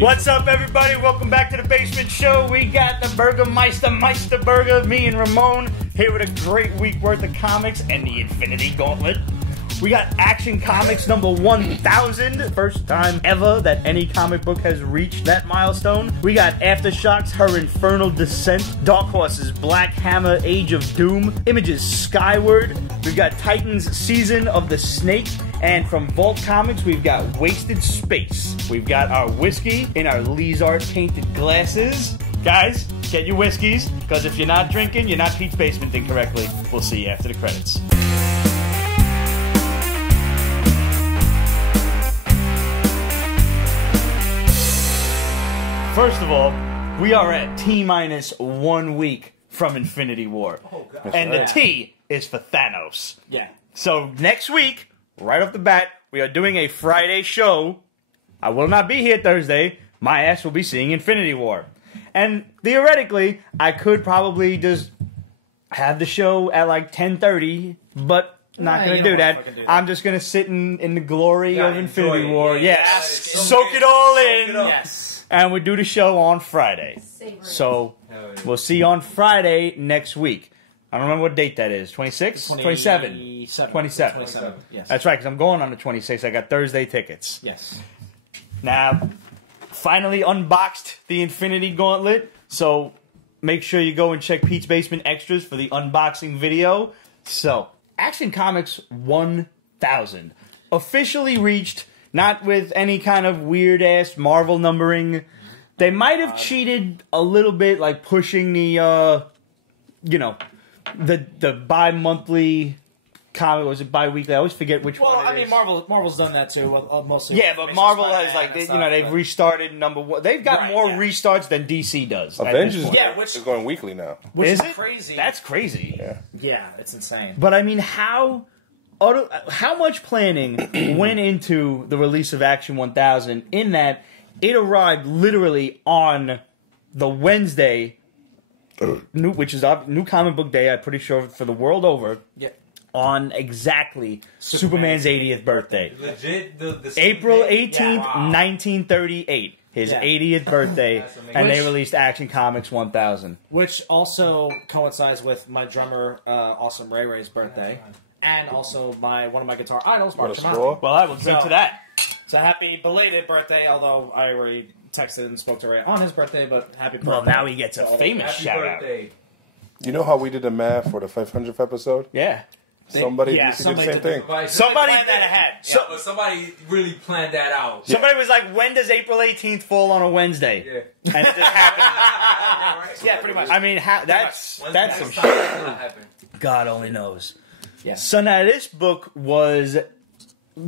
What's up, everybody? Welcome back to the Basement Show. We got the Burgermeister, Burger, me and Ramon, here with a great week worth of comics and the Infinity Gauntlet. We got Action Comics number 1000, first time ever that any comic book has reached that milestone. We got Aftershocks, Her Infernal Descent, Dark Horse's Black Hammer, Age of Doom, Image's Skyward. We've got Titans, Season of the Snake, and from Vault Comics, we've got Wasted Space. We've got our whiskey in our Lizard painted glasses. Guys, get your whiskeys, because if you're not drinking, you're not Pete's Basementing correctly. We'll see you after the credits. First of all, we are at T-minus 1 week from Infinity War. Oh, God. And the T is for Thanos. Yeah. So next week, right off the bat, we are doing a Friday show. I will not be here Thursday. My ass will be seeing Infinity War. And theoretically, I could probably just have the show at like 10:30, but not going to do that. I'm just going to sit in the glory of Infinity War. Yes. Soak it all in. Yes. And we do the show on Friday. So we'll see you on Friday next week. I don't remember what date that is. 26? 27. 27. Yes. That's right, because I'm going on the 26th. I got Thursday tickets. Yes. Now, finally unboxed the Infinity Gauntlet. So make sure you go and check Pete's Basement Extras for the unboxing video. So, Action Comics 1000. Officially reached... Not with any kind of weird-ass Marvel numbering. They might have cheated a little bit, like pushing the, you know, the bi-monthly comic. Was it bi-weekly? I always forget which one it is. Well, I mean, Marvel's done that too, mostly. Yeah, but Marvel has, like, they've restarted number one. They've got more restarts than DC does. Avengers is going weekly now. Which is crazy. That's crazy. Yeah, it's insane. But, I mean, how much planning went into the release of Action 1000 in that it arrived literally on the Wednesday, which is New Comic Book Day, I'm pretty sure, for the world over, on exactly Superman's 80th birthday. Legit, the April 18th, 1938. His 80th birthday, and they released Action Comics 1000. Which also coincides with my drummer, Awesome Ray Ray's birthday. And also one of my guitar idols, Mark Tremonti. Well, I will drink to that. So happy belated birthday, although I already texted and spoke to Ray on his birthday, but happy birthday. Well, now he gets a famous shout-out. You know how we did the math for the 500th episode? Yeah. Somebody did the same thing. Somebody planned that ahead. But somebody really planned that out. Somebody was like, when does April 18th fall on a Wednesday? Yeah. And it just happened. Yeah, pretty much. I mean, that's some shit. God only knows. Yeah. So now this book was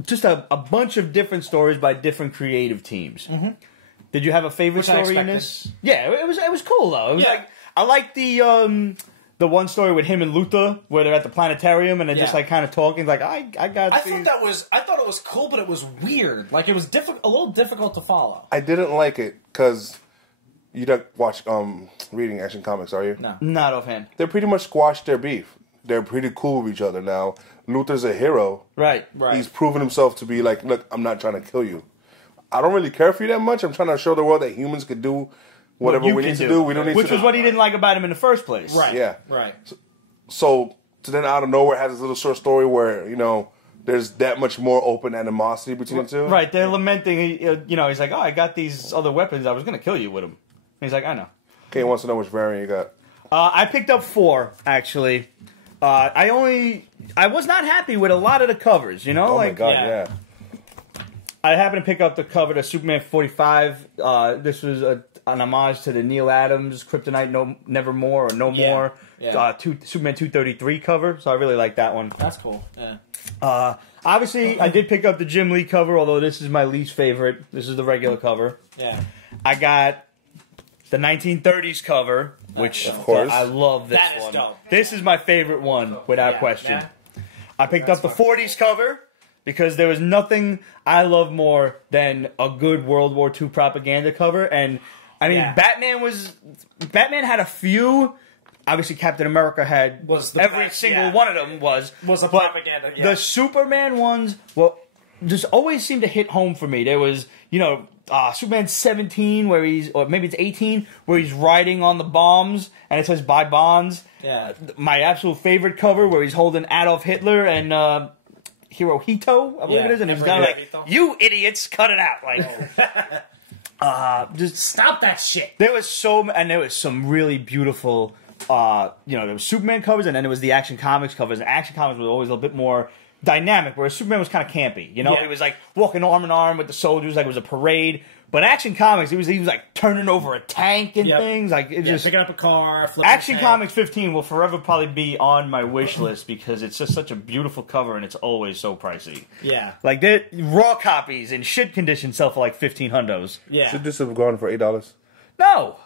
just a bunch of different stories by different creative teams. Mm-hmm. Did you have a favorite story in this? Yeah, it was cool though. It was like I liked the one story with him and Luthor where they're at the planetarium and they're just like kind of talking like I thought it was cool, but it was weird. Like it was a little difficult to follow. I didn't like it because you don't watch reading Action Comics, are you? No, not offhand. They pretty much squashed their beef. They're pretty cool with each other now. Luthor's a hero. Right. He's proven himself to be like, look, I'm not trying to kill you. I don't really care for you that much. I'm trying to show the world that humans could do whatever we need to do. We don't need Which was what he didn't like about him in the first place. Right. Yeah. Right. So then out of nowhere has this little short story where, there's that much more open animosity between the two. Right. They're lamenting, he's like, oh, I got these other weapons. I was going to kill you with them. And he's like, I know. Okay, wants to know which variant you got. I picked up 4, actually. I was not happy with a lot of the covers, Oh my God, yeah. I happened to pick up the cover to Superman 45. This was an homage to the Neil Adams Kryptonite Nevermore or No More Superman 233 cover, so I really like that one. That's cool, yeah. Obviously, I did pick up the Jim Lee cover, although this is my least favorite. This is the regular cover. Yeah. I got the 1930s cover, which, of course, I love this one. Dope. This is my favorite one, without question. Yeah. I picked up the 40s cover because there was nothing I love more than a good World War II propaganda cover. And, I mean, Batman had a few. Obviously, Captain America had every single one of them was a propaganda. Yeah. The Superman ones, just always seemed to hit home for me. There was, Superman 17, where he's, or maybe it's 18, where he's riding on the bombs, and it says "Buy Bonds." Yeah. My absolute favorite cover, where he's holding Adolf Hitler and Hirohito, I believe it is, and he's kind of like, "You idiots, cut it out!" Like, just stop that shit. There was some really beautiful, there was Superman covers, and then there was the Action Comics covers. And Action Comics was always a little bit more dynamic, whereas Superman was kind of campy. He was like walking arm in arm with the soldiers, like it was a parade. But Action Comics, he was like turning over a tank and things, like it just picking up a car. Action Comics 15 will forever probably be on my wish list because it's just such a beautiful cover and it's always so pricey. Yeah, like the raw copies in shit condition sell for like 15 hundos. Yeah, should this have gone for $8? No,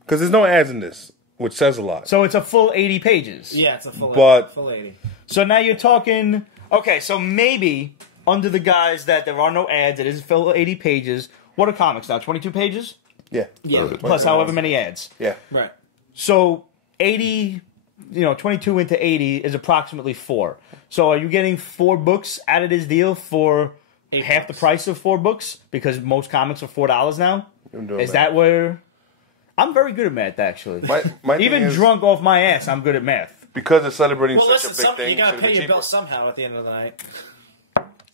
because there's no ads in this, which says a lot. So it's a full 80 pages. Yeah, it's a full 80. So now you're talking. Okay, so maybe under the guise that there are no ads, it is full 80 pages. What are comics now? 22 pages? Yeah. Plus however many ads. Yeah. Right. So 80, 22 into 80 is approximately 4. So are you getting 4 books out of this deal for half the price of 4 books? Because most comics are $4 now? Is that where... I'm very good at math, actually. My Even drunk off my ass, I'm good at math. Because it's celebrating such a big thing. You gotta pay your bill somehow at the end of the night.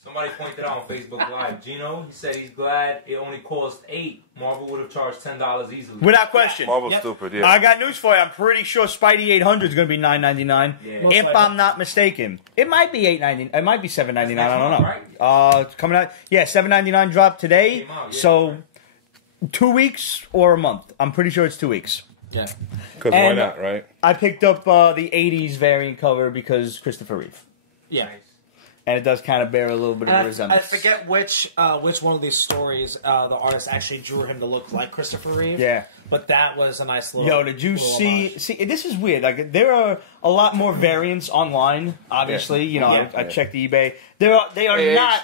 Somebody pointed out on Facebook Live, Gino, he said he's glad it only cost $8. Marvel would have charged $10 easily. Without question. Marvel's stupid, yeah. I got news for you. I'm pretty sure Spidey 800 is going to be $9.99. Yeah. If I'm not mistaken. It might be $8.99. It might be $7.99. I don't know. Right? It's coming out. Yeah, $7.99 dropped today. So 2 weeks or a month. I'm pretty sure it's 2 weeks. Yeah. Because why not, right? I picked up the 80s variant cover because Christopher Reeve. Yeah. And it does kind of bear a little bit of a resemblance. I forget which one of these stories the artist actually drew him to look like Christopher Reeve. Yeah. But that was a nice little... Yo, did you see... Homage. See, this is weird. Like, there are a lot more variants online, obviously. Yeah. I checked eBay. They are not...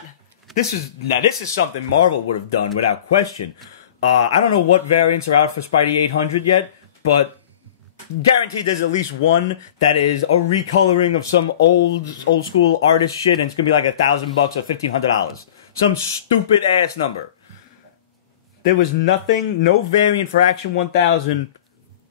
This is something Marvel would have done without question. I don't know what variants are out for Spidey 800 yet, but... guaranteed there's at least one that is a recoloring of some old school artist shit, and it's gonna be like $1,000 or $1,500. Some stupid ass number. There was no variant for Action 1000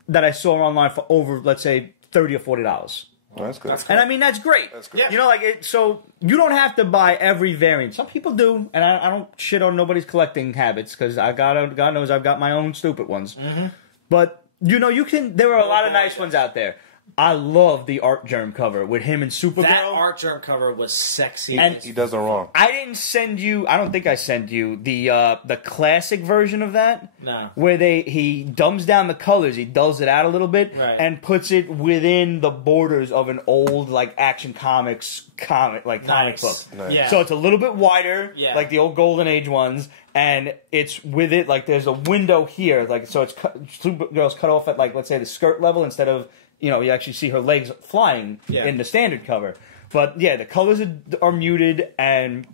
that I saw online for over, let's say, $30 or $40. Oh, that's good. And I mean, that's great. That's good. Yeah. So you don't have to buy every variant. Some people do, and I don't shit on nobody's collecting habits because God knows I've got my own stupid ones. Mm-hmm. But you can. There are a lot of nice ones out there. I love the Art Germ cover with him and Supergirl. That Art Germ cover was sexy. And he does it wrong. I didn't send you. I don't think I sent you the classic version of that. No. Where he dumbs down the colors. He dulls it out a little bit and puts it within the borders of an old like Action Comics comic book. Nice. Yeah. So it's a little bit wider, like the old Golden Age ones. And it's with it, like, there's a window here, like, so it's Supergirl's cut off at, like, let's say the skirt level instead of, you actually see her legs flying in the standard cover. But, yeah, the colors are muted, and,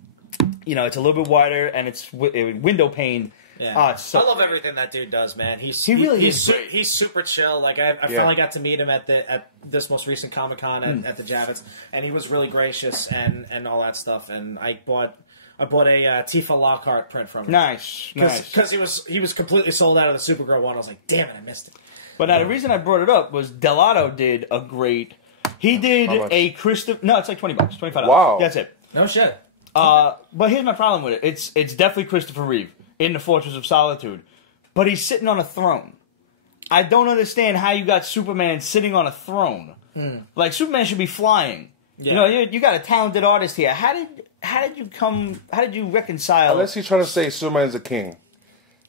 it's a little bit wider, and it's window pane. Yeah. I love everything that dude does, man. He really is great. He's super chill. Like, I finally got to meet him at this most recent Comic-Con at the Javits, and he was really gracious and all that stuff, and I bought a Tifa Lockhart print from him. Nice. Because he was completely sold out of the Supergirl one. I was like, damn it, I missed it. But now the reason I brought it up was Delato did a great... He did a Christopher... No, it's like $20, $25. Wow. That's it. No shit. But here's my problem with it. It's definitely Christopher Reeve in the Fortress of Solitude. But he's sitting on a throne. I don't understand how you got Superman sitting on a throne. Like, Superman should be flying. Yeah. You got a talented artist here. How did you reconcile? Unless he's trying to say Superman's a king.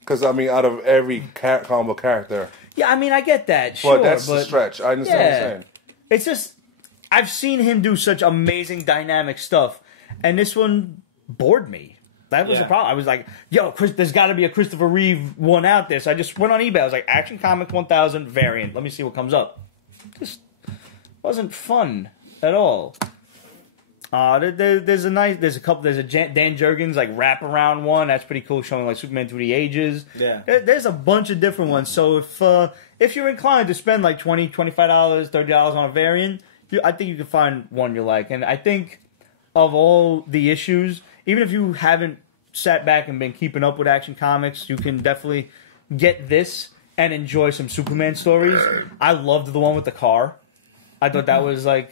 Because, I mean, out of every combo character. Yeah, I mean, I get that, sure. But that's the stretch. I understand what you're saying. It's just, I've seen him do such amazing dynamic stuff, and this one bored me. That was the problem. I was like, yo, there's got to be a Christopher Reeve one out there. So I just went on eBay. I was like, Action Comic 1000 variant. Let me see what comes up. Just wasn't fun at all. There's a Dan Jurgens like wraparound one that's pretty cool, showing like Superman through the ages. Yeah, there's a bunch of different ones. So if you're inclined to spend like $20, $25, $30 on a variant, I think you can find one you like. And I think of all the issues, even if you haven't sat back and been keeping up with Action Comics, you can definitely get this and enjoy some Superman stories. I loved the one with the car. I thought that was like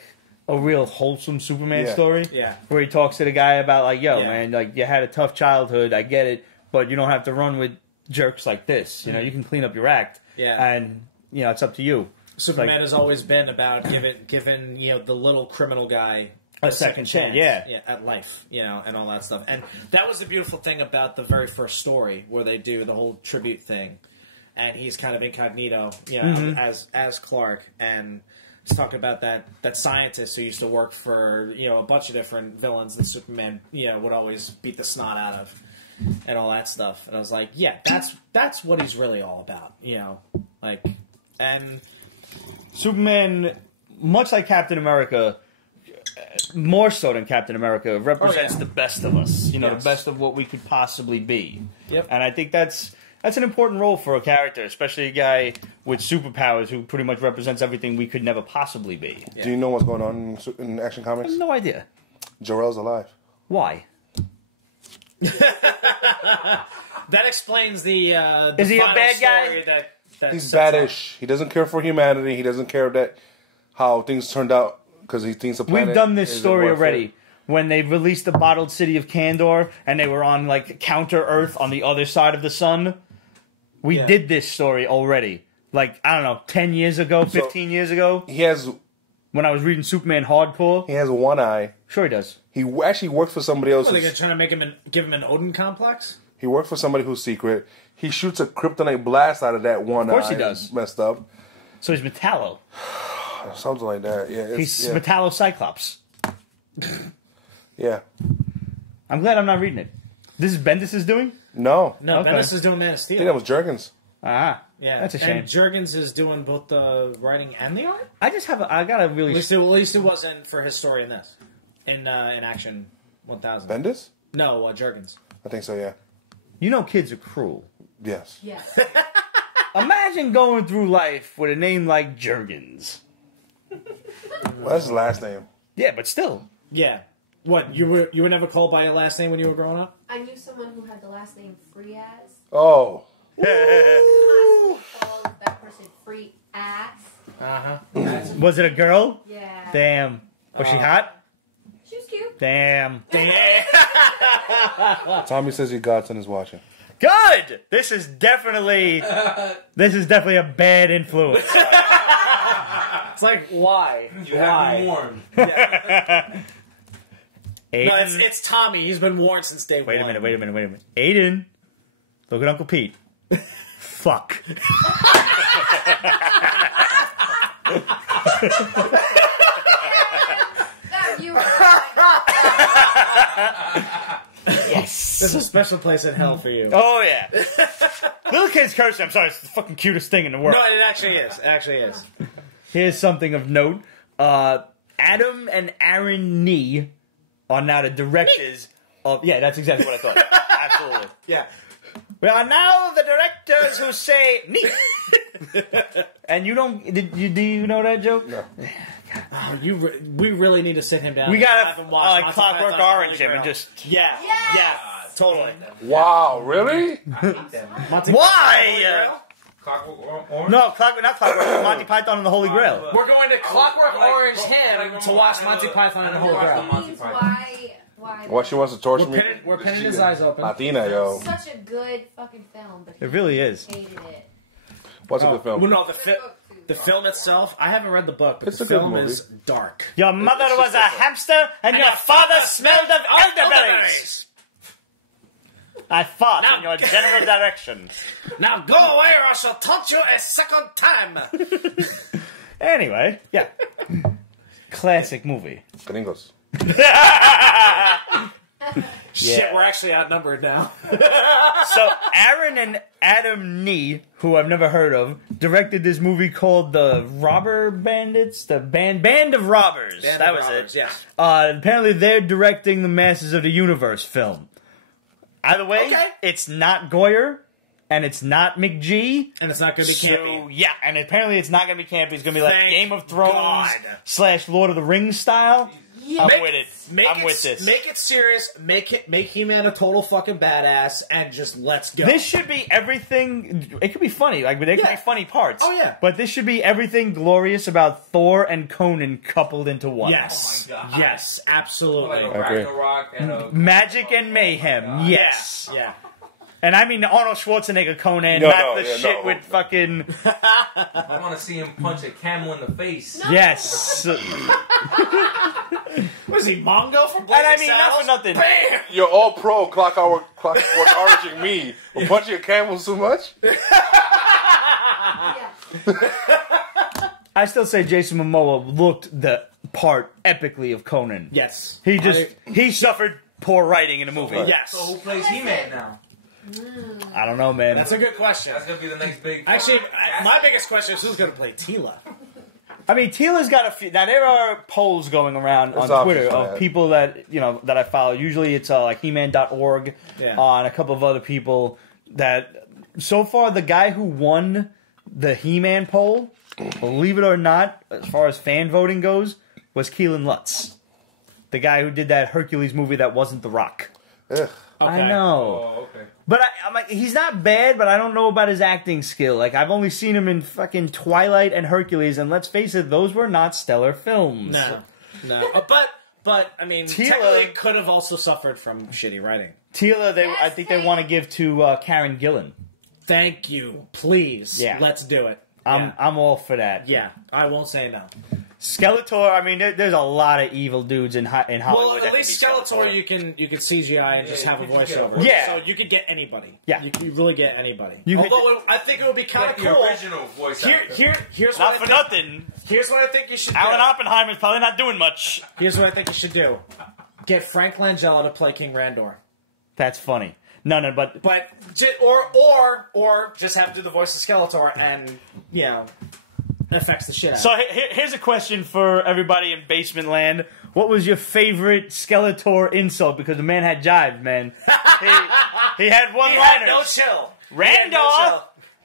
a real wholesome Superman story. Yeah. Where he talks to the guy about like, yo, man, like you had a tough childhood, I get it, but you don't have to run with jerks like this. You know, you can clean up your act. Yeah. And, you know, it's up to you. Superman has always been about giving you know, the little criminal guy a second chance. Yeah, at life, you know, and all that stuff. And that was the beautiful thing about the very first story where they do the whole tribute thing, and he's kind of incognito, you know, as Clark, and it's talking about that scientist who used to work for, you know, a bunch of different villains that Superman, you know, would always beat the snot out of, and all that stuff. And I was like, yeah, that's what he's really all about, you know, like, and Superman, much like Captain America, more so than Captain America, represents the best of us. You know, the best of what we could possibly be. Yep. And I think that's an important role for a character, especially a guy with superpowers who pretty much represents everything we could never possibly be. Yeah. Do you know what's going on in Action Comics? I have no idea. Jor-El's alive. Why? That explains the Is he a bad guy? That he's baddish. He doesn't care for humanity. He doesn't care that how things turned out because he thinks the planet. We've done this story already. When they released the bottled city of Kandor and they were on like counter Earth on the other side of the sun. We did this story already. Like, I don't know, 10 years ago, 15 years ago. He has... When I was reading Superman Hardcore. He has one eye. Sure he does. He actually worked for somebody else. Are they going to try to make him give him an Odin complex? He worked for somebody who's secret. He shoots a kryptonite blast out of that one eye. Of course he does. Messed up. So he's Metallo. Something like that, yeah. He's Metallo Cyclops. Yeah. I'm glad I'm not reading it. This is Bendis is doing? No. No, okay. Bendis is doing Man of Steel. I think that was Jurgens. Ah. Yeah. That's a shame. And Jurgens is doing both the writing and the art? I got a really... At least it wasn't for his story in this. In Action 1000. Bendis? No, Jurgens. I think so, yeah. You know kids are cruel. Yes. Yes. Imagine going through life with a name like Jurgens. Well, that's his last name. Yeah, but still. Yeah. What, you were never called by your last name when you were growing up? I knew someone who had the last name Frias. Oh. Called that person Free Ass. Uh-huh. Was it a girl? Yeah. Damn. Was she hot? She was cute. Damn. Tommy says your godson is watching. Good! This is definitely a bad influence. It's like, why? You have been warned. Aiden. No, it's Tommy. He's been warned since day one. Wait a minute. Aiden, look at Uncle Pete. Fuck. Yes. There's a special place in hell for you. Oh, yeah. Little kids cursing. I'm sorry, it's the fucking cutest thing in the world. No, it actually is. It actually is. Here's something of note. Adam and Aaron Nee are now the directors of... Yeah, that's exactly what I thought. Absolutely. Yeah. We are now the directors who say Nee. And you don't... Do you know that joke? No. Oh, we really need to sit him down. We gotta like Clockwork Orange him and just... Yeah. Yes! Yeah. Totally. Wow, really? Why? Clockwork Orange? No, not Clockwork. Monty Python and the Holy Grail. We're going to Clockwork Orange him to watch Monty Python and the Holy Grail. That means why Why she wants to torture me? We're pinning his eyes open. Latina, yo. such a good fucking film, but It really is. hated it. What's a good film? Well, no, the film itself, I haven't read the book, but It's the a good film movie. is dark. Your mother was a hamster and your father smelled of elderberries. I fought in your general direction. Now go away or I shall taunt you a second time. Anyway, yeah. Classic movie. Gringos. Shit, we're actually outnumbered now. So Aaron and Adam Nee, who I've never heard of, directed this movie called The Robber Bandits, the Band of Robbers. That was it. Yeah. Apparently they're directing the Masters of the Universe film. Either way, Okay. it's not Goyer, and it's not McGee. And it's not going to be campy. So, yeah, and apparently it's not going to be campy. It's going to be like Thank Game of Thrones God. / Lord of the Rings style. I'm with it. I'm with this. this. Make it serious. Make He-Man a total fucking badass, and just let's go. This should be everything. It could be funny. Like, there could be funny parts. Oh, yeah. But this should be everything glorious about Thor and Conan coupled into one. Yes. Oh my God. Yes, absolutely. Like a Ragnarok and a Magic and mayhem. Yes. Yeah. And I mean Arnold Schwarzenegger Conan, No, not no, the yeah, shit no. with fucking. I want to see him punch a camel in the face. No. Yes. Was he Mongo from And Blazing I mean, not for Saddles? nothing. Bam! You're all pro clockwork orange me. We're punching your camels too much? Yeah. I still say Jason Momoa looked the part epically of Conan. Yes. He suffered poor writing in the movie. Yes. So who plays He-Man now? I don't know, man. That's a good question. That's gonna be the next big. Actually, my biggest question is who's going to play Tila? I mean, Tila's got a few. Now there are polls going around There's on Twitter options for of that. people that I follow. Usually it's like He-Man.org, Yeah. and a couple of other people. That so far the guy who won the He-Man poll, believe it or not, as far as fan voting goes, was Keelan Lutz, the guy who did that Hercules movie that wasn't The Rock. Ugh. I know. Oh, okay. But I'm like, he's not bad, but I don't know about his acting skill. Like, I've only seen him in fucking Twilight and Hercules, and let's face it, those were not stellar films. No. But I mean, Tila- technically it could have also suffered from shitty writing. Tila, I think they want to give to Karen Gillan. Thank you. Please. Yeah. Let's do it. I'm all for that. Yeah. I won't say no. Skeletor, I mean, there's a lot of evil dudes in Hollywood. Well, that at could least be Skeletor you can CGI and just Yeah, have a you can get voiceover. Yeah. So you could get anybody. Yeah. You can really get anybody. You could- Although I think it would be kind Like of the cool. original voice Here's Not what I for think. nothing. Here's what I think you should Alan do. Oppenheimer's probably not doing much. Here's what I think you should do. Get Frank Langella to play King Randor. That's funny. No, but But or just have to do the voice of Skeletor and affects the shit out. So here's a question for everybody in basement land. What was your favorite Skeletor insult? Because the man had jive, man. He had one-liners. No chill. Randor!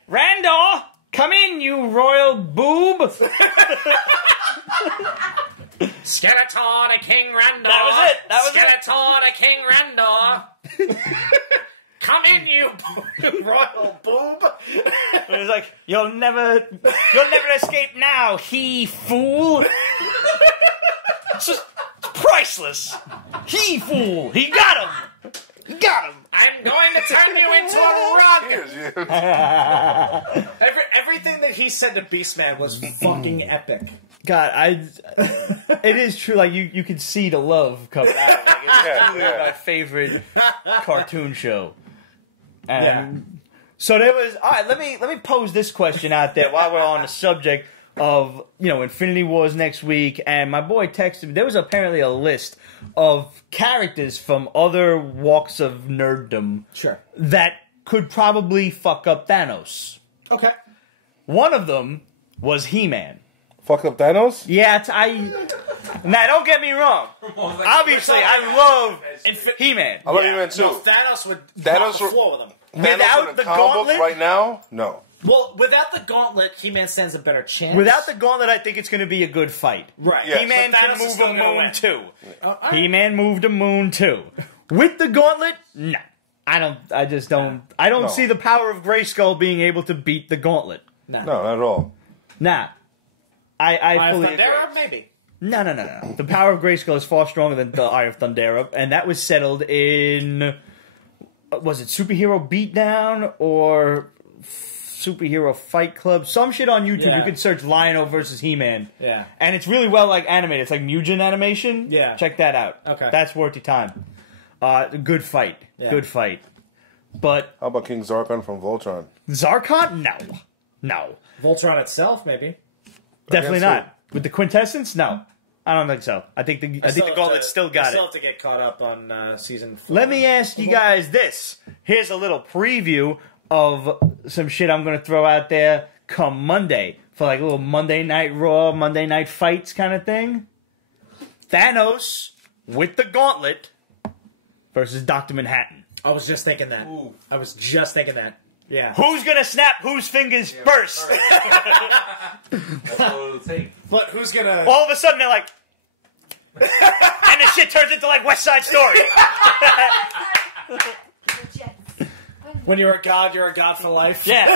Randor! Come in, you royal boob! Skeletor to King Randor. That was it. Skeletor to King Randor. Come in, you royal boob. It was like, you'll never escape now, he fool! It's just priceless! He fool! He got him! He got him! I'm going to turn you into a rock. Cheers, Everything that he said to Beastman was fucking epic. God, it is true. Like you can see the love come out. Like, it's truly my favorite cartoon show. And so there was. All right, let me pose this question out there while we're on the subject of Infinity Wars next week. And my boy texted me. There was apparently a list of characters from other walks of nerddom that could probably fuck up Thanos. Okay. One of them was He-Man. Fuck up Thanos? Yeah, now don't get me wrong. Obviously, I love He-Man. I love He-Man too. No, Thanos would knock the floor with him. Without in the comic book gauntlet, right now, no. Well, without the gauntlet, He-Man stands a better chance. Without the gauntlet, I think it's going to be a good fight. Right. Yes. He-Man But can Thanos is move still a gonna moon win. too. Alright. He-Man moved a moon too. With the gauntlet, no. I don't see the power of Grayskull being able to beat the gauntlet. No, not at all. Nah. I fully agree. Thundera, maybe. No. The power of Grayskull is far stronger than the Eye of Thundera, and that was settled in... Was it Superhero Beatdown or Superhero Fight Club? Some shit on YouTube. Yeah. You can search Lion-O versus He-Man. Yeah. And it's really well animated. It's like Mugen animation. Yeah. Check that out. Okay. That's worth your time. Good fight. Yeah. Good fight. But How about King Zarkon from Voltron? Zarkon? No. Voltron itself, maybe. Definitely Against not. With the quintessence? No. I don't think so. I think the gauntlet still got Still it. have to get caught up on season 4. Let me ask you guys this. Here's a little preview of some shit I'm going to throw out there come Monday for like a little Monday Night Raw, Monday Night Fights kind of thing. Thanos with the gauntlet versus Dr. Manhattan. I was just thinking that. Ooh. I was just thinking that. Yeah. Who's going to snap whose fingers first? That's what it'll take. But who's gonna? All of a sudden they're like, And the shit turns into like West Side Story. When you're a god for life. Yeah.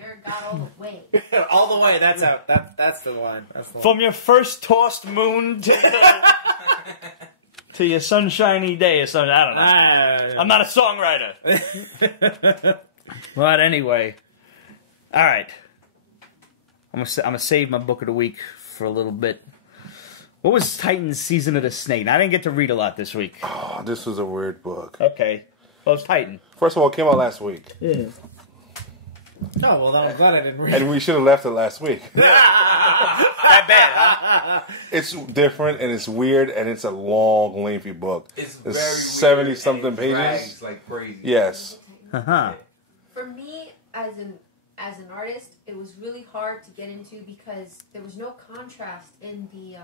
You're a god all the way. All the way. That's out. That's the line. That's the line. From your first tossed moon to your sunshiny day or something. I don't know. I'm not a songwriter. But anyway. All right. I'm gonna save my book of the week for a little bit. What was Titan's Season of the Snake? Now, I didn't get to read a lot this week. Oh, this was a weird book. Okay. Well, it's Titan. First of all, it came out last week. Yeah. Oh, well, I'm glad I didn't read it. And we should have left it last week. That bad, huh? It's different, and it's weird, and it's a long, lengthy book. It's There's very 70-something pages. drags like crazy. Yes. Uh-huh. For me, as an artist, it was really hard to get into because there was no contrast in the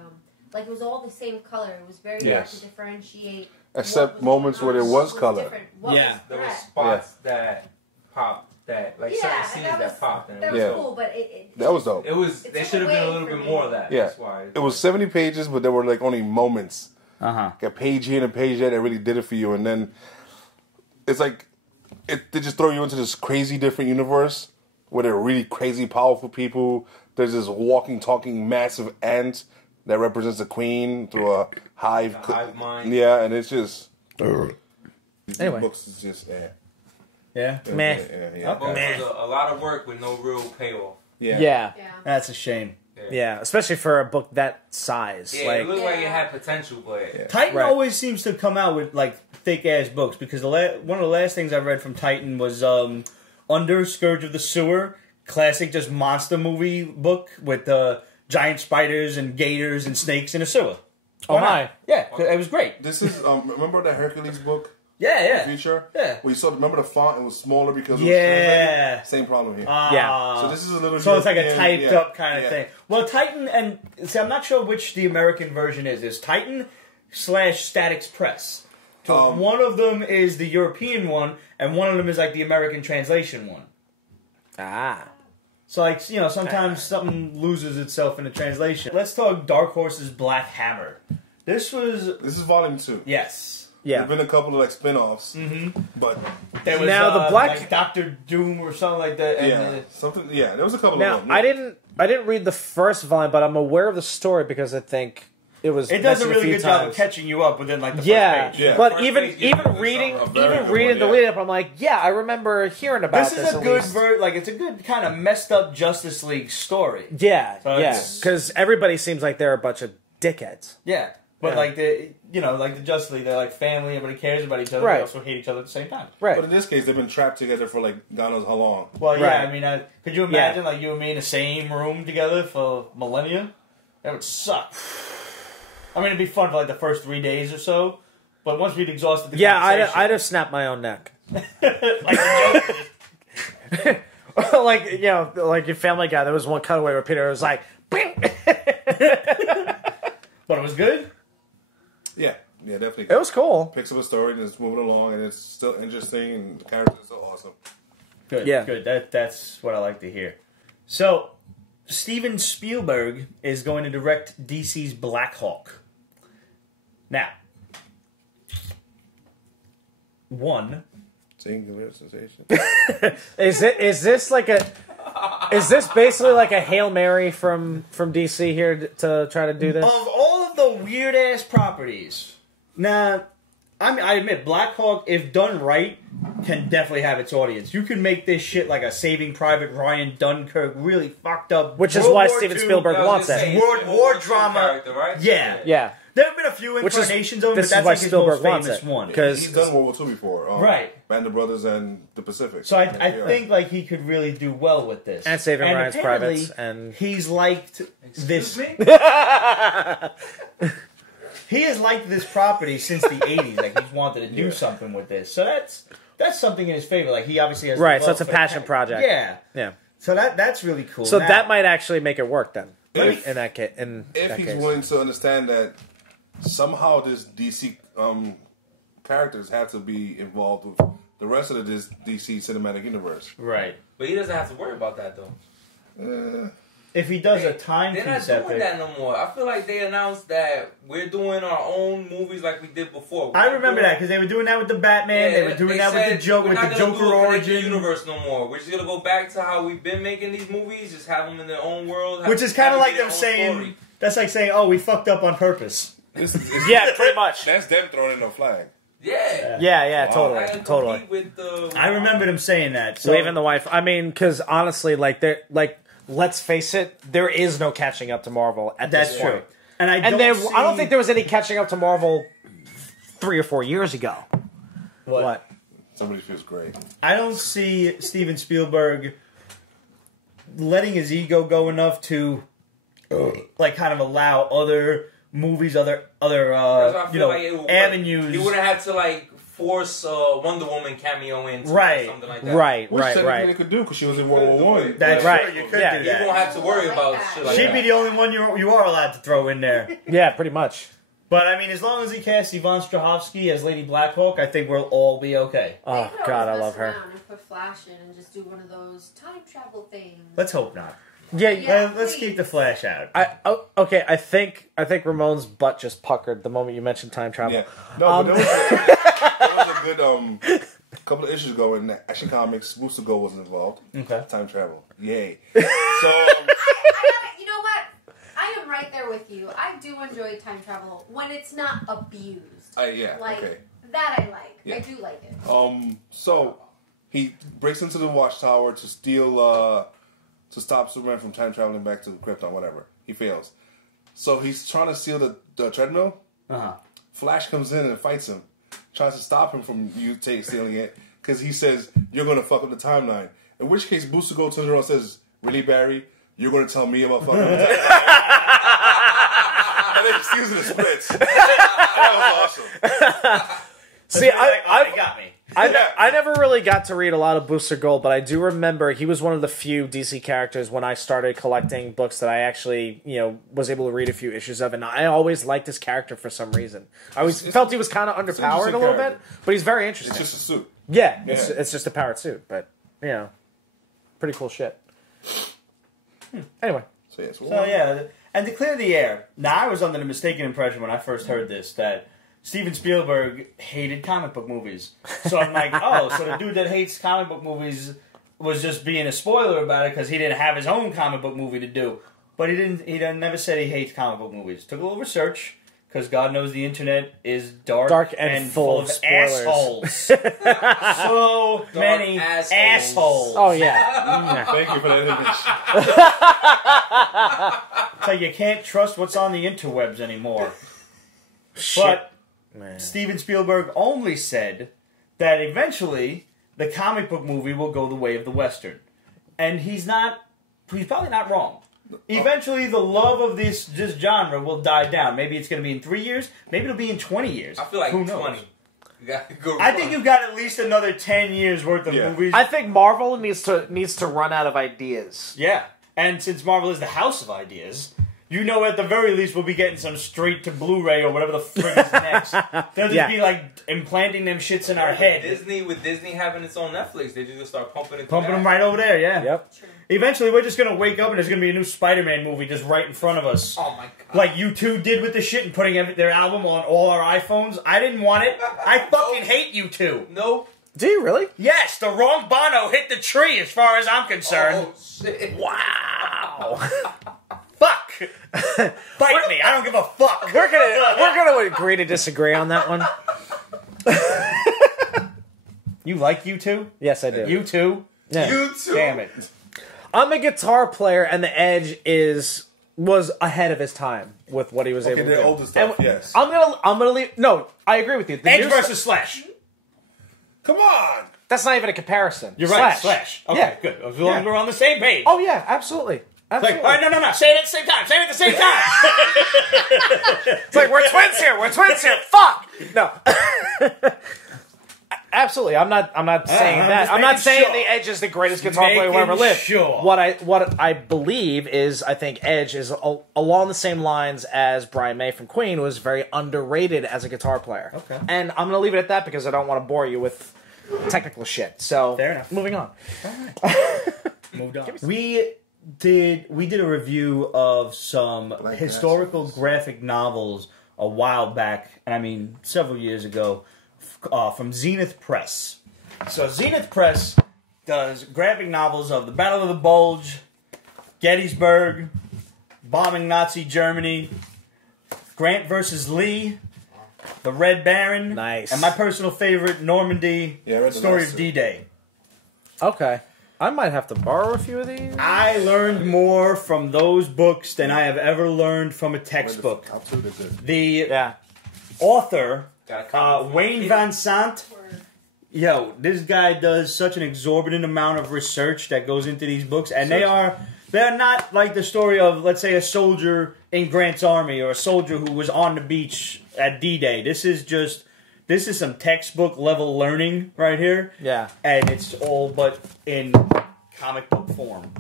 like it was all the same color. It was very hard to differentiate. Except moments where there was color. Yeah. There were spots that popped, that like certain scenes that popped. And that was cool, but that was dope. it was. There should have been a little bit more of that. Yeah. That's why It was 70 pages, but there were like only moments. Uh-huh. Like a page here and a page there that really did it for you, and then it's like they just throw you into this crazy different universe where they're really crazy powerful people. There's this walking, talking, massive ant that represents the queen through a hive. hive mind. Yeah, and it's just. Anyway. Books is just Yeah? Meh. yeah. But it was a lot of work with no real payoff. Yeah. Yeah. That's a shame. Yeah. Especially for a book that size. Yeah, Like, it looked like it had potential, but Titan Right. always seems to come out with, like, thick-ass books, because one of the last things I read from Titan was Under Scourge of the Sewer, classic just monster movie book with giant spiders and gators and snakes in a sewer. oh my. Yeah, it was great. This is remember the Hercules book? Yeah. Feature? Yeah. Where you saw, remember the font? It was smaller because it was Yeah. translated? Same problem here. Yeah. So this is a little. So it's like a European- typed up kind of thing. Well, Titan and see, I'm not sure which the American version is. Is Titan / Static Press. So one of them is the European one, and one of them is like the American translation one. Ah. So like sometimes something loses itself in the translation. Let's talk Dark Horse's Black Hammer. This is volume 2. Yes. Yeah. There've been a couple of like spin-offs, but There was Now, the Black- like Doctor Doom or something like that. And, something. Yeah, there was a couple Now, of them. I didn't read the first volume, but I'm aware of the story because I think it was it does a mentioned really few good job times. of catching you up within like the Yeah, first page. Yeah. but First even page gives you reading a very good reading one, the lead up, I'm like, yeah, I remember hearing about This is a at good least. it's a good kind of messed up Justice League story. Yeah, So yeah, it's- because everybody seems like they're a bunch of dickheads. Yeah. But Yeah. like the Justice League, they're like family, everybody cares about each other, Right. they also hate each other at the same time. Right. But in this case, they've been trapped together for like God knows how long. Well, yeah, Right. I mean, could you imagine like you and me in the same room together for millennia? That would suck. I mean, it'd be fun for like the first 3 days or so, but once we'd exhausted the Yeah, conversation, I'd have snapped my own neck. like the Joker. Like like your Family Guy. There was one cutaway where Peter was like, "Bing." But it was good. Yeah, definitely. It was cool. Picks up a story and it's moving along, and it's still interesting, and the characters are still awesome. Good, Yeah. good. That's what I like to hear. So, Steven Spielberg is going to direct DC's Blackhawk. Now, Singular sensation. Is this basically like a Hail Mary from DC here to try to do this? of all of the weird ass properties, now, I admit Blackhawk, if done right, can definitely have its audience. You can make this shit like a Saving Private Ryan, Dunkirk, really fucked up. Which is World why War Steven II Spielberg I was wants gonna it. say, it's War a War II drama. character, right? Yeah. Yeah. There have been a few Which is- incarnations of him, this but is that's why like his Spielberg most wants famous it. one. 'Cause- He's done World War II before. Right. Band of Brothers and the Pacific. So I think like he could really do well with this. And Saving Ryan's apparently, Privates and- he's liked this. Me? He has liked this property since the '80s. Like he's wanted to do something with this. So that's something in his favor. Like he obviously has Right, so love it's a for passion the project. Yeah. Yeah. So that's really cool. So Now- that might actually make it work then. If- In that case. if he's willing to understand that somehow this DC characters have to be involved with the rest of this DC cinematic universe. right. But he doesn't have to worry about that though. if he does a time they're not piece doing epic. that no more. I feel like they announced that we're doing our own movies like we did before. I remember that because they were doing that with the Batman. They were doing that with the Joker, with the Joker origin universe no more. We're just gonna go back to how we've been making these movies. Just have them in their own world. Which is kind of like them saying. Story. That's like saying, "Oh, we fucked up on purpose." Yeah, pretty much. That's them throwing in a flag. Yeah, Wow. totally. I remember them saying that. So. Leaving the wife. I mean, because honestly, let's face it, there is no catching up to Marvel at this point. That's true. And I don't think there was any catching up to Marvel 3 or 4 years ago. What? Somebody feels great. I don't see Steven Spielberg letting his ego go enough to, kind of allow other movies, other avenues. He wouldn't have to force Wonder Woman cameo in, something like that. Right. They could do because she was in World War I. That's right. You could do that. You won't have to worry about shit like that. She'd be the only one you are allowed to throw in there. Yeah, pretty much. But I mean, as long as he casts Yvonne Strahovski as Lady Blackhawk, I think we'll all be okay. Oh God, I love her. And put Flash in and just do one of those time travel things. Let's hope not. Yeah, let's keep the Flash out. I think Ramon's butt just puckered the moment you mentioned time travel. Yeah. No, but that was a good couple of issues ago in Action Comics. Booster Gold was involved. Okay. Time travel. Yay. So you know what? I am right there with you. I do enjoy time travel when it's not abused. Okay. That I like. Yeah. I do like it. So he breaks into the Watchtower to steal to stop Superman from time traveling back to Krypton, whatever. He fails. So he's trying to steal the treadmill. Flash comes in and fights him. Tries to stop him from stealing it. Because he says, you're going to fuck up the timeline. In which case, Booster Gold turns around and says, really, Barry? You're going to tell me about fucking the timeline? And then he steals it and splits. That was awesome. See, I got me. I never really got to read a lot of Booster Gold, but I do remember he was one of the few DC characters when I started collecting books that I actually, was able to read a few issues of, and I always liked his character for some reason. I always felt he was kind of underpowered a little bit, but he's very interesting. It's just a suit. Yeah, it's just a powered suit, but, pretty cool shit. Anyway. And to clear the air, now I was under the mistaken impression when I first heard this that Steven Spielberg hated comic book movies. So I'm like, so the dude that hates comic book movies was just being a spoiler about it because he didn't have his own comic book movie to do. But he never said he hates comic book movies. Took a little research because God knows the internet is dark and full of assholes. So many assholes. Oh yeah. Thank you for that image. So you can't trust what's on the interwebs anymore. Shit. But Steven Spielberg only said that eventually the comic book movie will go the way of the Western. And he's probably not wrong. Eventually the love of this genre will die down. Maybe it's going to be in 3 years. Maybe it'll be in 20 years. I feel like Who knows? 20. You gotta go I think you've got at least another 10 years worth of movies. I think Marvel needs to run out of ideas. Yeah. And since Marvel is the house of ideas, at the very least we'll be getting some straight to Blu-ray or whatever the frick is next. They'll just be implanting them shits in our head. With Disney having its own Netflix, they just start pumping them right over there, yeah. Yep. Eventually we're just gonna wake up and there's gonna be a new Spider-Man movie just right in front of us. Oh my god. Like U2 did with the shit and putting their album on all our iPhones. I didn't want it. I fucking hate U2. Nope. Do you really? Yes, the wrong Bono hit the tree as far as I'm concerned. Oh shit. Wow. Fuck! Bite me! I don't give a fuck. We're gonna agree to disagree on that one. You like U2? Yes, I do. U2? Yeah. U2. Damn it! I'm a guitar player, and the Edge was ahead of his time with what he was able to do. The older stuff, yes. I'm gonna leave. No, I agree with you. The Edge new versus Slash. Come on! That's not even a comparison. You're right. Slash. Okay, good. As long as we're on the same page. Oh yeah, absolutely. Absolutely. All right, no. Say it at the same time. Say it at the same time. It's like, we're twins here. We're twins here. Fuck. No. Absolutely. I'm not saying that. I'm not saying the Edge is the greatest guitar player who ever lived. Sure. What I believe is I think Edge is along the same lines as Brian May from Queen, who was very underrated as a guitar player. Okay. And I'm going to leave it at that because I don't want to bore you with technical shit. So, fair enough. Moving on. Moved on. We we did a review of some historical Masters. graphic novels a while back, and I mean several years ago, from Zenith Press. So Zenith Press does graphic novels of the Battle of the Bulge, Gettysburg, bombing Nazi Germany, Grant versus Lee, the Red Baron, Nice. and my personal favorite, Normandy, Story of D-Day. Okay. I might have to borrow a few of these. I learned more from those books than I have ever learned from a textbook. The author, Wayne Van Sant, this guy does such an exorbitant amount of research that goes into these books, and they're not like the story of, let's say, a soldier in Grant's army or a soldier who was on the beach at D-Day. This is some textbook level learning right here. Yeah. And it's all but in comic book form.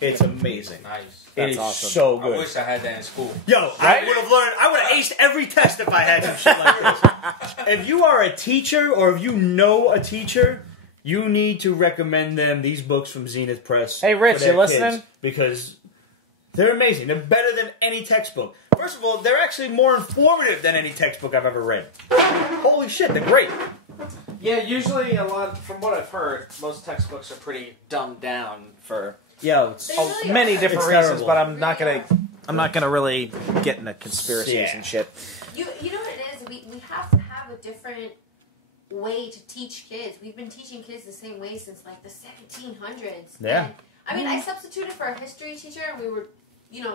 It's amazing. Nice. It is awesome. so I good. wish I had that in school. Yo, I would have aced every test if I had some shit like this. If you are a teacher or if you know a teacher, you need to recommend them these books from Zenith Press. Hey, Rich, for their you listening? kids, because they're amazing. They're better than any textbook. First of all, they're actually more informative than any textbook I've ever read. Holy shit, they're great. Yeah, usually from what I've heard, most textbooks are pretty dumbed down for many different reasons. terrible. But I'm not gonna really get into conspiracies and shit. You know what it is? We have to have a different way to teach kids. We've been teaching kids the same way since like the 1700s. Yeah. And, I mean, I substituted for a history teacher, and we were,